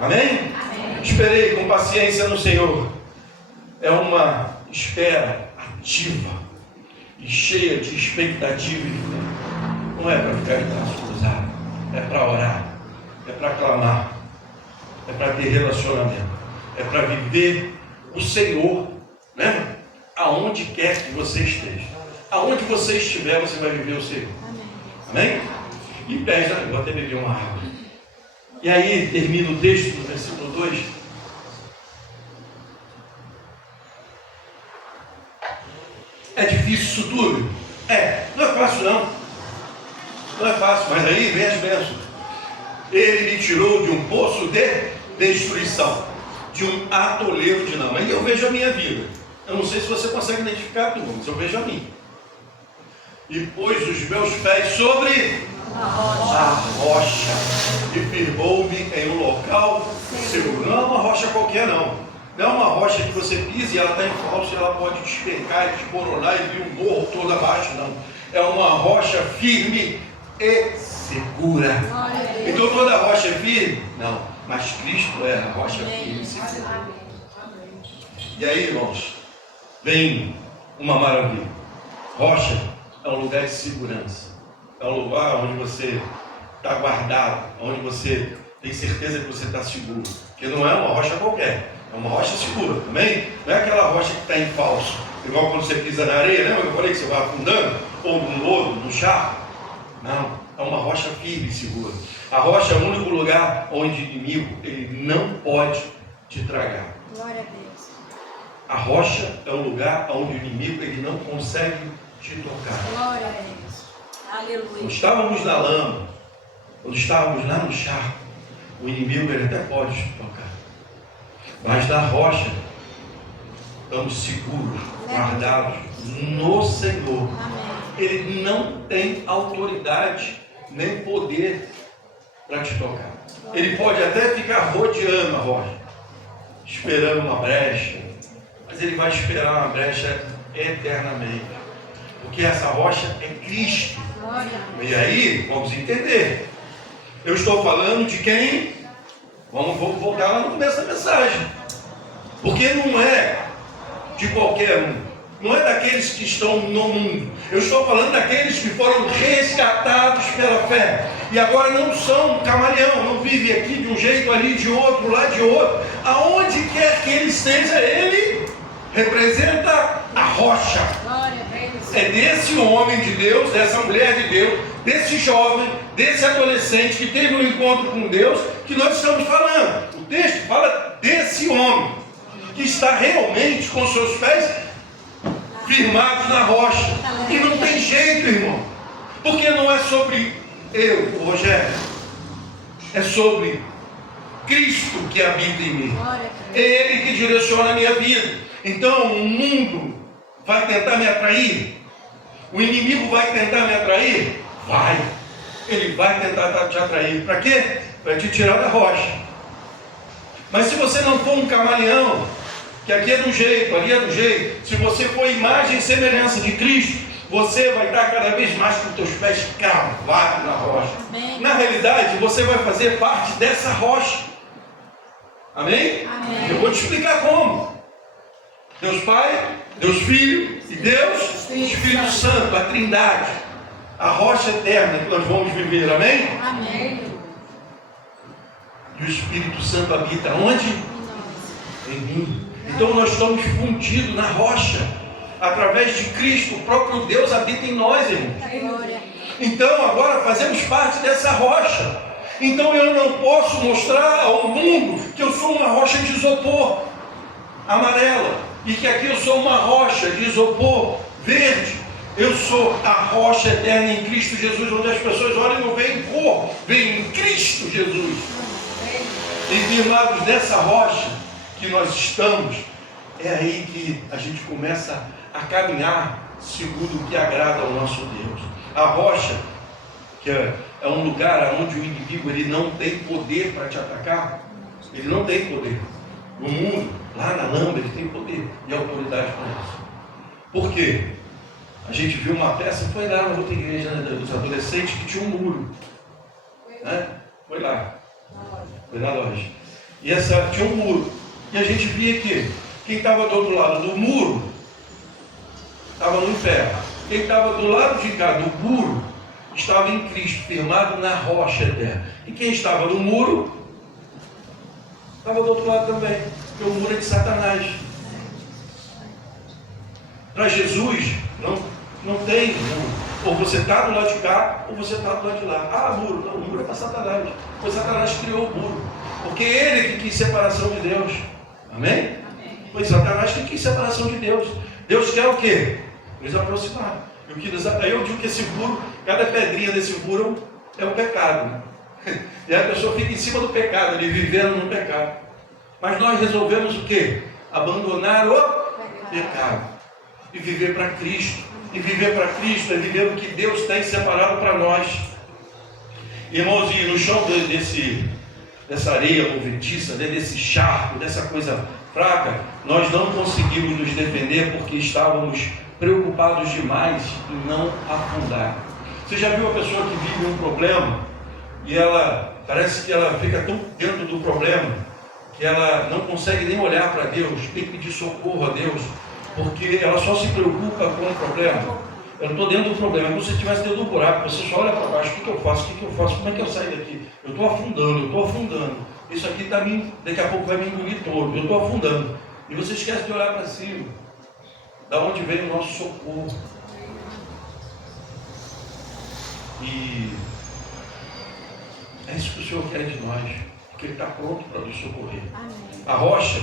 Amém? Esperei com paciência no Senhor. É uma espera ativa e cheia de expectativa e fé. não é para ficar de braço cruzado, é para orar, é para clamar, é para ter relacionamento, é para viver o Senhor, né? Aonde quer que você esteja, aonde você estiver, você vai viver o Senhor. Amém? E pede, vou até beber uma água. E aí termina o texto do versículo 2. É difícil isso tudo? Não é fácil não. Não é fácil, mas aí vem as bênçãos. Ele me tirou de um poço de destruição, de um atoleiro de lama. E eu vejo a minha vida. Eu não sei se você consegue identificar tudo, mas eu vejo a minha. E pôs os meus pés sobre a rocha e firmou-me em um local seguro. Não é uma rocha qualquer não. Não é uma rocha que você pisa e ela está em falso e ela pode despencar e desmoronar e vir um morro todo abaixo, não. É uma rocha firme e segura. Então toda rocha é firme? Não. Mas Cristo é a rocha firme e segura. E aí, irmãos, vem uma maravilha. Rocha é um lugar de segurança. É um lugar onde você está guardado, onde você tem certeza que você está seguro. Porque não é uma rocha qualquer. É uma rocha segura, também. Não é aquela rocha que está em falso. Igual quando você pisa na areia, lembra que eu falei que você vai afundando? Ou no lodo, no charco? Não, é uma rocha firme e segura. A rocha é o único lugar onde o inimigo ele não pode te tragar. Glória a Deus. A rocha é um lugar onde o inimigo ele não consegue te tocar. Glória a Deus. Aleluia. Quando estávamos na lama, quando estávamos lá no charco, o inimigo ele até pode te tocar. Mas na rocha, estamos seguros, guardados no Senhor. Ele não tem autoridade nem poder para te tocar. Ele pode até ficar rodeando a rocha, esperando uma brecha, mas ele vai esperar uma brecha eternamente. Porque essa rocha é Cristo. E aí, vamos entender. Eu estou falando de quem? Vamos voltar lá no começo da mensagem. Porque não é de qualquer um. Não é daqueles que estão no mundo. Eu estou falando daqueles que foram resgatados pela fé. E agora não são camaleão. Não vive aqui de um jeito, ali de outro, lá de outro. Aonde quer que ele esteja, ele representa a rocha. É desse homem de Deus, dessa mulher de Deus, desse jovem, desse adolescente que teve um encontro com Deus, que nós estamos falando. O texto fala desse homem, que está realmente com seus pés firmados na rocha. E não tem jeito, irmão. Porque não é sobre eu, Rogério. É sobre Cristo que habita em mim. É Ele que direciona a minha vida. Então o mundo vai tentar me atrair. O inimigo vai tentar me atrair? Vai. Ele vai tentar te atrair. Para quê? Para te tirar da rocha. Mas se você não for um camaleão, que aqui é do jeito, ali é do jeito, se você for imagem e semelhança de Cristo, você vai estar cada vez mais com os teus pés cravados na rocha. Amém. Na realidade, você vai fazer parte dessa rocha. Amém? Amém. Eu vou te explicar como. Deus Pai, Deus Filho e Deus Espírito Santo, a Trindade, a rocha eterna que nós vamos viver, amém? Amém. E o Espírito Santo habita onde? Em mim. Então nós estamos fundidos na rocha, através de Cristo, o próprio Deus habita em nós, irmãos. Então agora fazemos parte dessa rocha. Então eu não posso mostrar ao mundo que eu sou uma rocha de isopor amarela. E que aqui eu sou uma rocha de isopor verde. Eu sou a rocha eterna em Cristo Jesus, onde as pessoas olham e não veem cor, veem em Cristo Jesus. E firmados nessa rocha que nós estamos, é aí que a gente começa a caminhar segundo o que agrada ao nosso Deus. A rocha, que é um lugar onde o inimigo ele não tem poder para te atacar, ele não tem poder. No mundo, lá na lama, ele tem poder e autoridade para isso. Por quê? A gente viu uma peça, foi lá na outra igreja, né, dos adolescentes, que tinha um muro. Né? Foi lá. Foi na loja. E essa tinha um muro. E a gente via que quem estava do outro lado do muro estava no inferno. Quem estava do lado de cá do muro estava em Cristo, firmado na rocha eterna. E quem estava no muro, estava do outro lado também, porque o muro é de Satanás. Para Jesus, não tem, ou você está do lado de cá, ou você está do lado de lá. Ah, muro, não, o muro é para Satanás. Foi Satanás que criou o muro, porque ele que quis separação de Deus. Amém? Foi Satanás que quis separação de Deus. Deus quer o quê? Nos aproximar. Eu digo que esse muro, cada pedrinha desse muro é um pecado. E a pessoa fica em cima do pecado, ali vivendo no pecado. Mas nós resolvemos o quê? Abandonar o pecado e viver para Cristo. E viver para Cristo é viver o que Deus tem separado para nós. Irmãos, e no chão dessa areia movediça, desse charco, dessa coisa fraca, nós não conseguimos nos defender porque estávamos preocupados demais em não afundar. Você já viu uma pessoa que vive um problema e ela parece que ela fica tão dentro do problema que ela não consegue nem olhar para Deus, tem que pedir socorro a Deus, porque ela só se preocupa com o problema. Eu não estou dentro do problema, é como se você estivesse dentro do buraco, você só olha para baixo, o que eu faço, como é que eu saio daqui? Eu estou afundando, isso aqui daqui a pouco vai me engolir todo, eu estou afundando. E você esquece de olhar para cima, da onde vem o nosso socorro. E é isso que o Senhor quer de nós, porque Ele está pronto para nos socorrer. A rocha,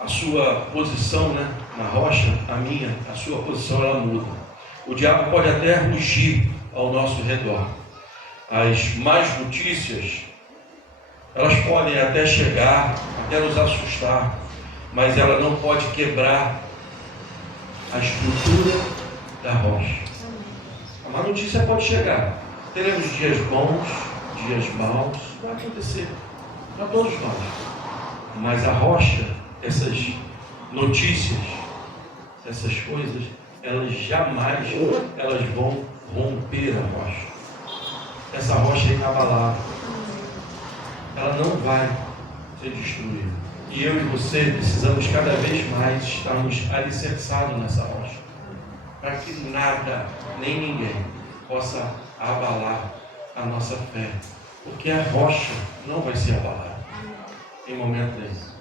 a sua posição, né, na rocha, a sua posição, ela muda. O diabo pode até rugir ao nosso redor. As más notícias, elas podem até chegar, até nos assustar, mas ela não pode quebrar a estrutura da rocha. A má notícia pode chegar. Teremos dias bons, dias maus, vai acontecer para todos nós. Mas a rocha, essas notícias, essas coisas, elas jamais vão romper a rocha. Essa rocha é inabalável. Ela não vai ser destruída. E eu e você precisamos cada vez mais estarmos alicerçados nessa rocha, para que nada, nem ninguém, possa abalar a nossa fé. Porque a rocha não vai ser abalada em momento nenhum.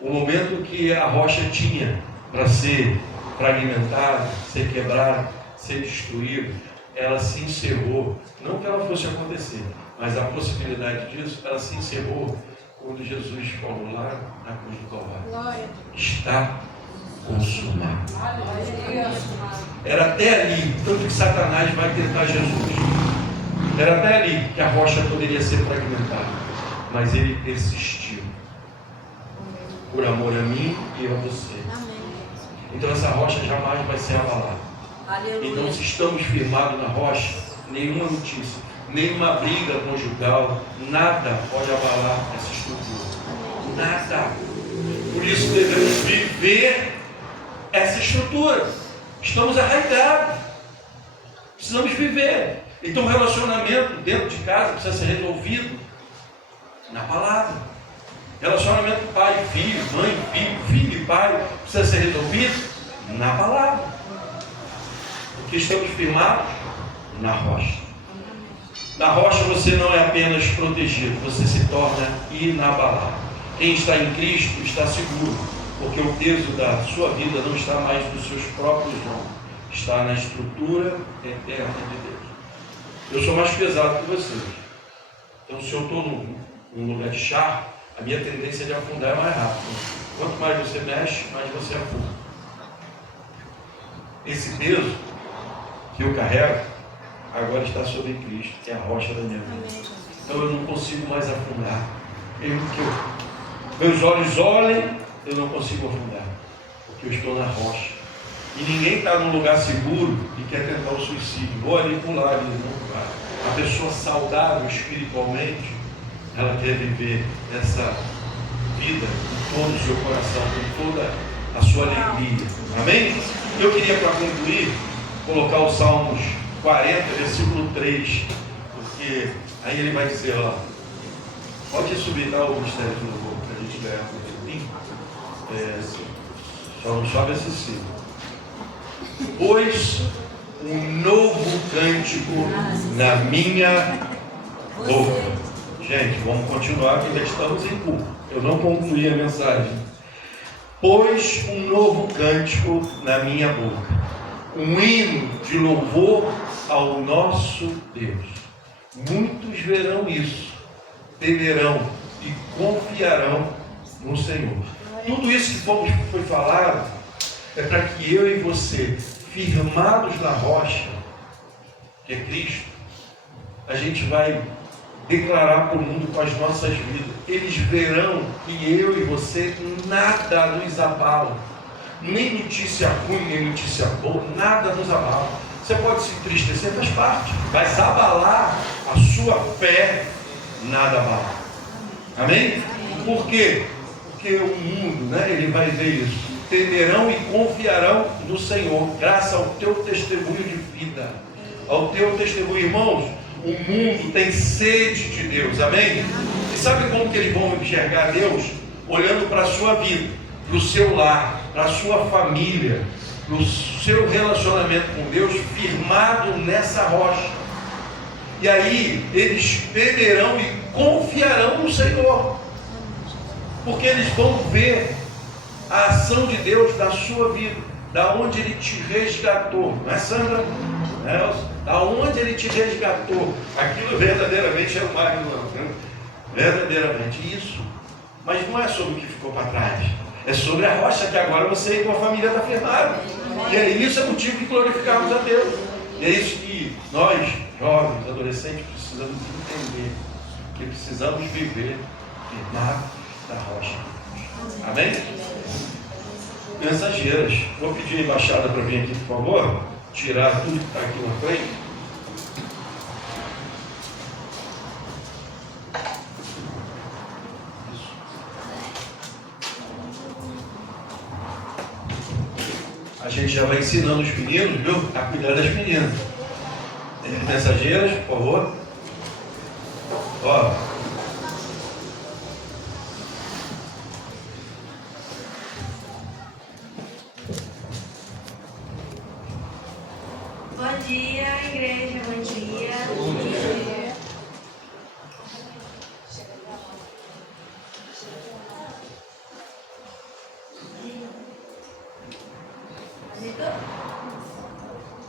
O momento que a rocha tinha para ser fragmentada, ser quebrada, ser destruída, ela se encerrou. Não que ela fosse acontecer, mas a possibilidade disso, ela se encerrou quando Jesus falou lá na cruz do Calvário: está consumado. Era até ali, tanto que Satanás vai tentar Jesus. Era até ali que a rocha poderia ser fragmentada, mas ele persistiu. Por amor a mim e a você. Então essa rocha jamais vai ser abalada. Então, se estamos firmados na rocha, nenhuma notícia, nenhuma briga conjugal, nada pode abalar essa estrutura. Nada. Por isso devemos viver essa estrutura. Estamos arraigados. Precisamos viver. Então o relacionamento dentro de casa precisa ser resolvido na palavra. Relacionamento pai e filho, mãe e filho, filho e pai, precisa ser resolvido na palavra. Porque estamos firmados na rocha. Na rocha você não é apenas protegido, você se torna inabalável. Quem está em Cristo está seguro, porque o peso da sua vida não está mais nos seus próprios ombros, está na estrutura eterna de Deus. Eu sou mais pesado que vocês. Então, se eu estou num lugar de charco, a minha tendência de afundar é mais rápido. Quanto mais você mexe, mais você afunda. Esse peso que eu carrego agora está sobre Cristo, que é a rocha da minha vida. Então eu não consigo mais afundar. Meus olhos olhem, eu não consigo afundar, porque eu estou na rocha. E ninguém está num lugar seguro e quer tentar o suicídio. Vou ali pular, ali não vai. A pessoa saudável espiritualmente, ela quer viver essa vida com todo o seu coração, com toda a sua alegria. Amém? Eu queria, para concluir, colocar o Salmos 40, versículo 3, porque aí ele vai dizer, ó, pode subir, tá, o mistério de novo, para a gente ganhar um pouquinho. Só não sobe esse cima. Pois um novo cântico na minha boca. Gente, vamos continuar, que já estamos em culto. Eu não concluí a mensagem. Pôs um novo cântico na minha boca, um hino de louvor ao nosso Deus. Muitos verão isso, temerão e confiarão no Senhor. Tudo isso que foi falado é para que eu e você, firmados na rocha, que é Cristo, a gente vai declarar para o mundo com as nossas vidas. Eles verão que eu e você, nada nos abala. Nem notícia ruim, nem notícia boa, nada nos abala. Você pode se entristecer, faz parte. Mas abalar a sua fé, nada abala. Amém? Por quê? Porque o mundo, ele vai ver isso. Temerão e confiarão no Senhor, graças ao teu testemunho de vida. Ao teu testemunho, irmãos. O mundo tem sede de Deus, amém? E sabe como que eles vão enxergar Deus? Olhando para a sua vida, para o seu lar, para a sua família, para o seu relacionamento com Deus, firmado nessa rocha. E aí eles temerão e confiarão no Senhor, porque eles vão ver a ação de Deus na sua vida, da onde Ele te resgatou, não é, Sandra? Da onde Ele te resgatou. Aquilo verdadeiramente é o maravilhoso, né? Verdadeiramente isso. Mas não é sobre o que ficou para trás, é sobre a rocha que agora você e tua família está firmado. E é isso, é motivo de glorificarmos a Deus. E é isso que nós, jovens, adolescentes, precisamos entender, que precisamos viver firmado na rocha. Amém? Mensageiras, vou pedir a embaixada para vir aqui, por favor, tirar tudo que está aqui na frente. Isso. A gente já vai ensinando os meninos, viu? A cuidar das meninas. Mensageiras, por favor. Ó. Bom dia, igreja, bom dia. Bom dia.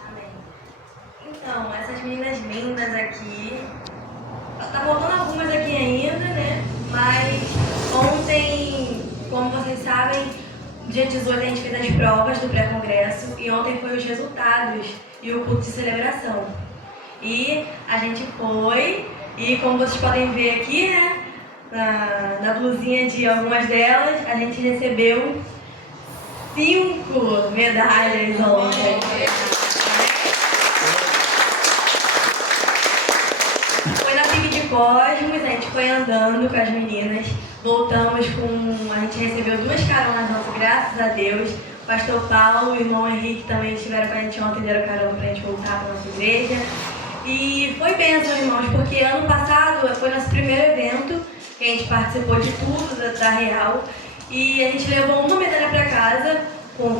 Amém. Então, essas meninas lindas aqui, tá faltando algumas aqui ainda, né? Mas ontem, como vocês sabem, dia 18 a gente fez as provas do pré-congresso e ontem foi os resultados e o culto de celebração. E a gente foi, e como vocês podem ver aqui, né, na blusinha de algumas delas, a gente recebeu 5 medalhas ontem. Foi na PIB de Cosmos, a gente foi andando com as meninas, voltamos a gente recebeu 2 caronas nossas, graças a Deus. O pastor Paulo e o irmão Henrique também estiveram com a gente ontem, deram carona para a gente voltar para a nossa igreja. E foi bênção, irmãos, porque ano passado foi nosso primeiro evento, que a gente participou de tudo da Real, e a gente levou uma medalha para casa,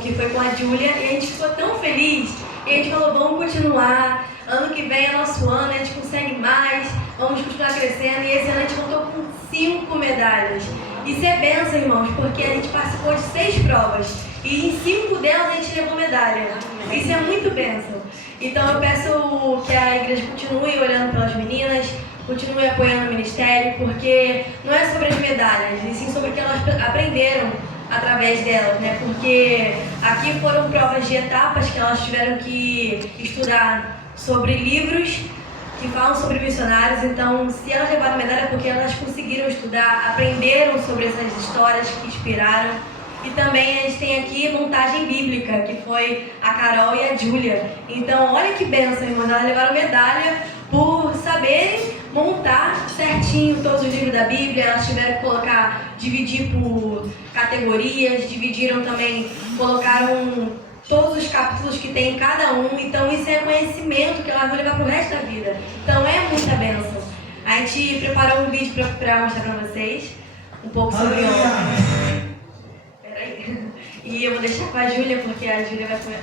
que foi com a Júlia, e a gente ficou tão feliz, e a gente falou, vamos continuar, ano que vem é nosso ano, a gente consegue mais, vamos continuar crescendo, e esse ano a gente contou com 5 medalhas. Isso é bênção, irmãos, porque a gente participou de 6 provas, e em 5 delas a gente levou medalha. Isso é muito bênção. Então eu peço que a igreja continue olhando pelas meninas, continue apoiando o ministério, porque não é sobre as medalhas, e sim sobre o que elas aprenderam através delas, né? Porque aqui foram provas de etapas que elas tiveram que estudar sobre livros que falam sobre missionários. Então, se elas levaram medalha é porque elas conseguiram estudar, aprenderam sobre essas histórias que inspiraram. E também a gente tem aqui montagem bíblica, que foi a Carol e a Júlia. Então, olha que bênção, irmãs. Elas levaram medalha por saberem montar certinho todos os livros da Bíblia. Elas tiveram que dividir por categorias, dividiram também, colocaram todos os capítulos que tem em cada um. Então, isso é conhecimento que elas vão levar para o resto da vida. Então, é muita bênção. A gente preparou um vídeo para mostrar para vocês um pouco sobre ontem. E eu vou deixar com a Júlia, porque a Júlia vai comer.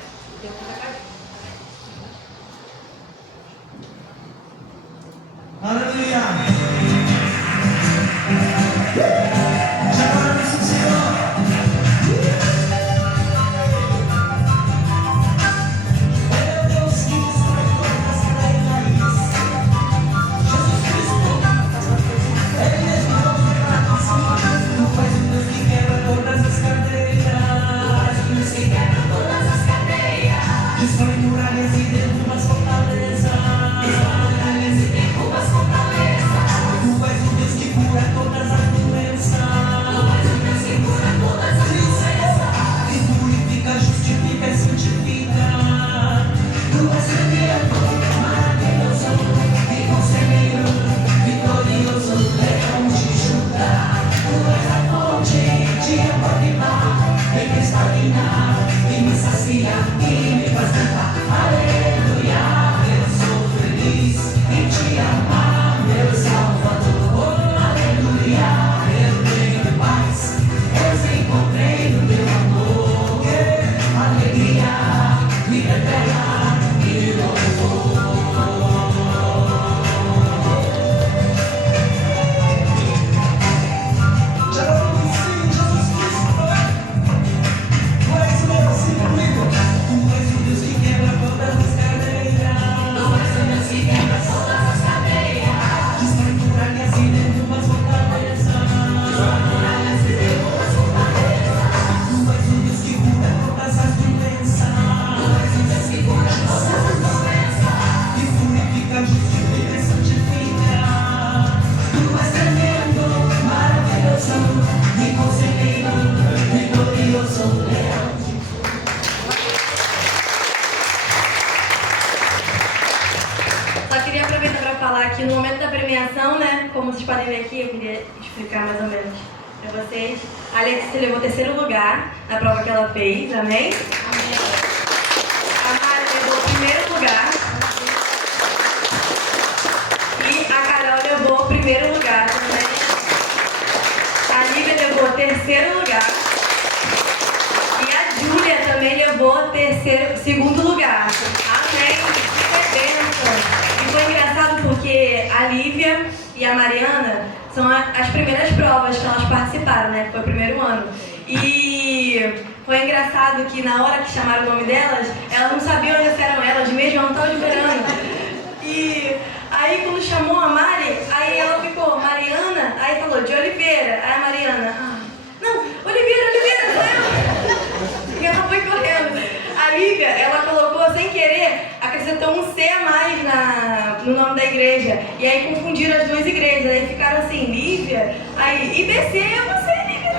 Como vocês podem ver aqui, eu queria explicar mais ou menos para vocês. A Alexia levou 3º lugar na prova que ela fez, amém? Amém. A Mari levou 1º lugar. E a Carol levou 1º lugar também. A Lívia levou 3º lugar. E a Júlia também levou 2º lugar. Amém. Foi bênção. E foi engraçado porque a Lívia e a Mariana são as primeiras provas que elas participaram, né? Foi o 1º ano. E foi engraçado que na hora que chamaram o nome delas, elas não sabiam onde eram elas mesmo, elas não estavam esperando. E aí quando chamou a Mari, aí ela ficou, Mariana, aí falou, de Oliveira. Aí a Mariana, não, Oliveira, sou eu. E ela foi correndo. A Lívia, ela colocou sem querer, acrescentou um C a mais no nome da igreja. E aí confundiram as 2 igrejas. Aí ficaram assim, Lívia, aí IBC, você, Lívia.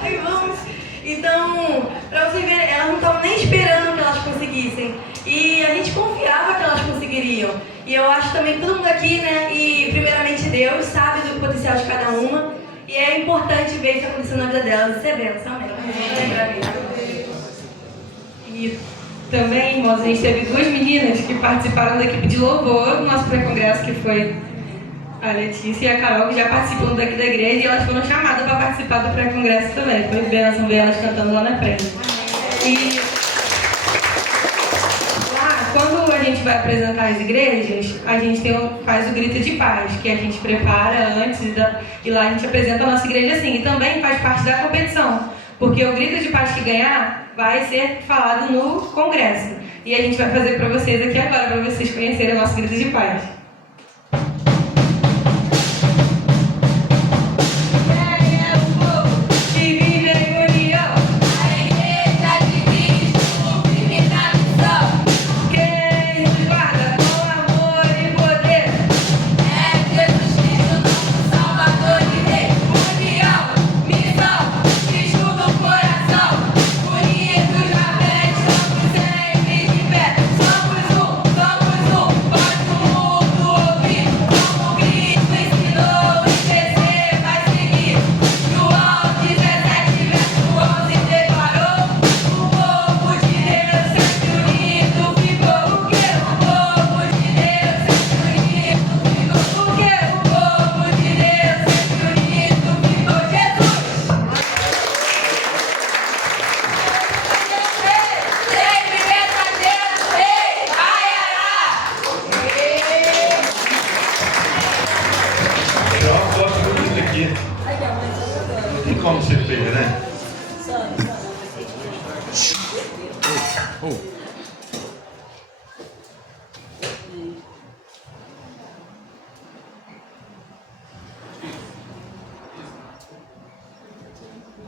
Aí vamos. Então, pra vocês verem, elas não estavam nem esperando que elas conseguissem. E a gente confiava que elas conseguiriam. E eu acho também que todo mundo aqui, né, e primeiramente Deus, sabe do potencial de cada uma. E é importante ver isso acontecendo na vida delas. Isso é bênção, amém. E também, irmãos, a gente teve 2 meninas que participaram da equipe de louvor do nosso pré-congresso, que foi a Letícia e a Carol, que já participam daqui da igreja, e elas foram chamadas para participar do pré-congresso também. Foi bênção ver elas cantando lá na frente. E lá, quando a gente vai apresentar as igrejas, a gente faz o grito de paz, que a gente prepara antes, e lá a gente apresenta a nossa igreja assim. E também faz parte da competição, porque o grito de paz que ganhar vai ser falado no congresso. E a gente vai fazer para vocês aqui agora, para vocês conhecerem o nosso grito de paz. Somos um, aqui. Ai, minha mãe, só agora. Não tem como ser feia, né?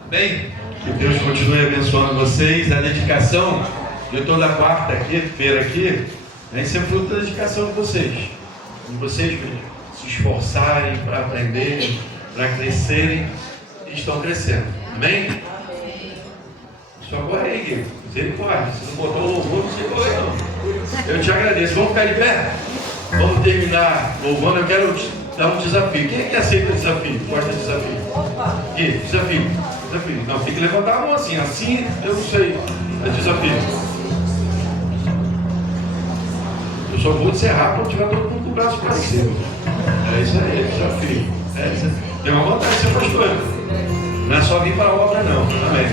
Bem, que Deus continue abençoando vocês. A dedicação de toda quarta-feira aqui, isso é fruto da dedicação de vocês. De vocês se esforçarem para aprenderem, para crescerem, e estão crescendo. Amém? Só corre aí, Guilherme. Misericórdia. Se não botou o louvor, não sei correr não. Eu te agradeço. Vamos ficar de pé? Vamos terminar louvando. Eu quero te dar um desafio. Quem é que aceita o desafio? Gosta de desafio? Gui, desafio. Desafio. Não, tem que levantar a mão assim. Assim, eu não sei. É desafio. Eu só vou encerrar quando tiver todo mundo com o braço para cima. É isso aí, desafio. É isso aí. Tem uma vontade de ser pastor. Não é só vir para a obra, não. Amém.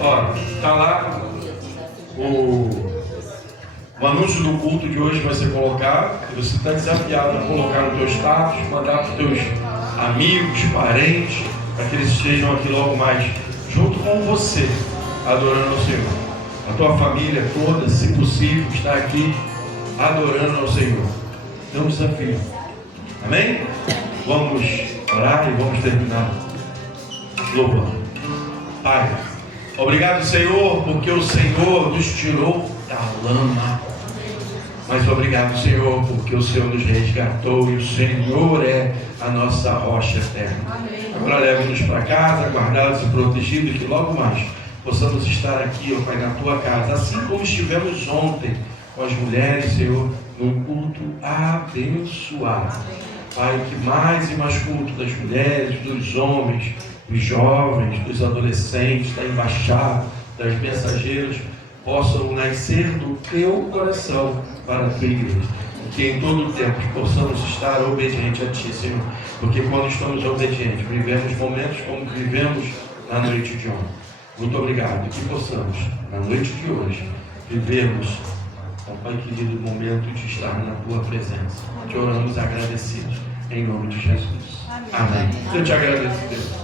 Ó, está lá o anúncio do culto de hoje vai ser colocado. E você está desafiado a colocar no teu status, mandar para os teus amigos, parentes, para que eles estejam aqui logo mais junto com você, adorando ao Senhor. A tua família toda, se possível, está aqui adorando ao Senhor. É um desafio. Amém? Vamos orar e vamos terminar louvando. Pai, obrigado, Senhor, porque o Senhor nos tirou da lama. Mas obrigado, Senhor, porque o Senhor nos resgatou e o Senhor é a nossa rocha eterna. Agora leve-nos para casa, guardados e protegidos, e que logo mais possamos estar aqui, ó Pai, na tua casa, assim como estivemos ontem com as mulheres, Senhor, num culto abençoado. Pai, que mais e mais culto das mulheres, dos homens, dos jovens, dos adolescentes, da embaixada, das mensageiras, possam nascer do teu coração para a tua igreja. Que em todo o tempo possamos estar obedientes a ti, Senhor. Porque quando estamos obedientes, vivemos momentos como vivemos na noite de ontem. Muito obrigado. Que possamos, na noite de hoje, vivermos, ó Pai querido, o momento de estar na tua presença. Te oramos agradecidos, em nome de Jesus. Amém. Eu te agradeço, Deus.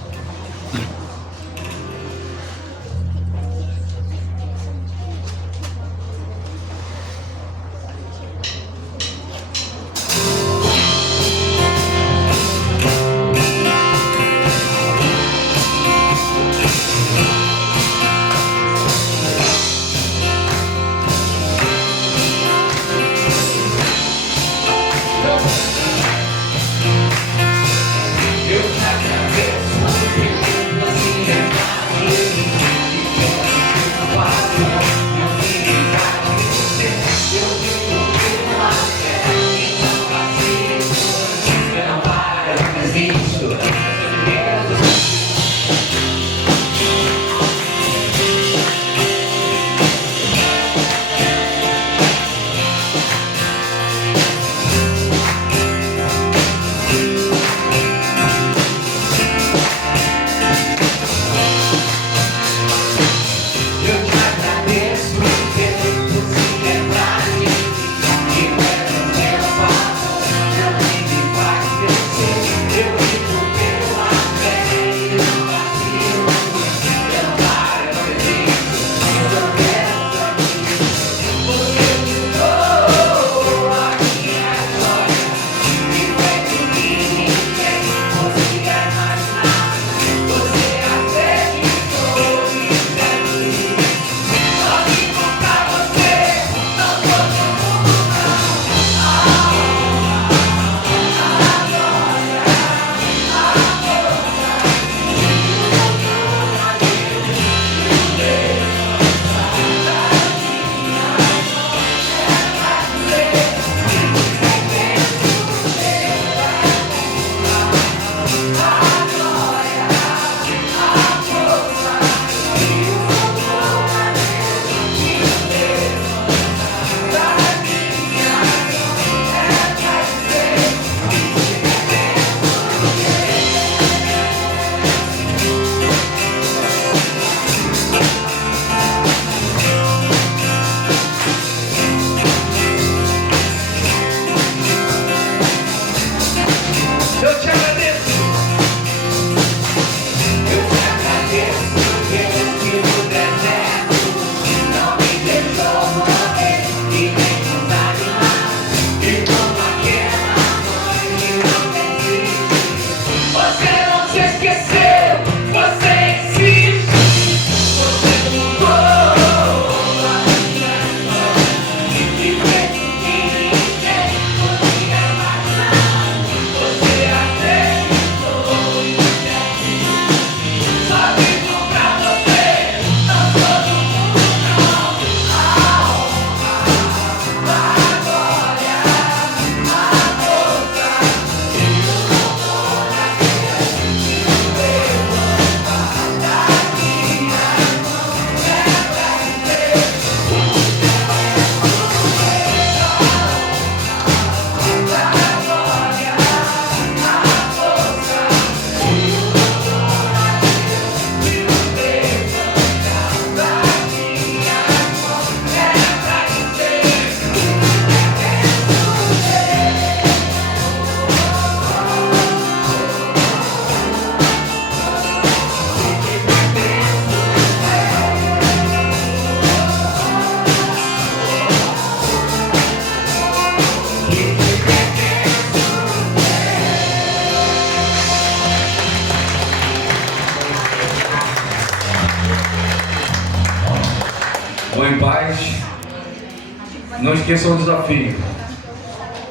Não esqueçam o desafio.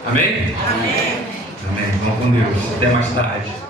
Amém? Amém. Amém. Vamos com Deus. Até mais tarde.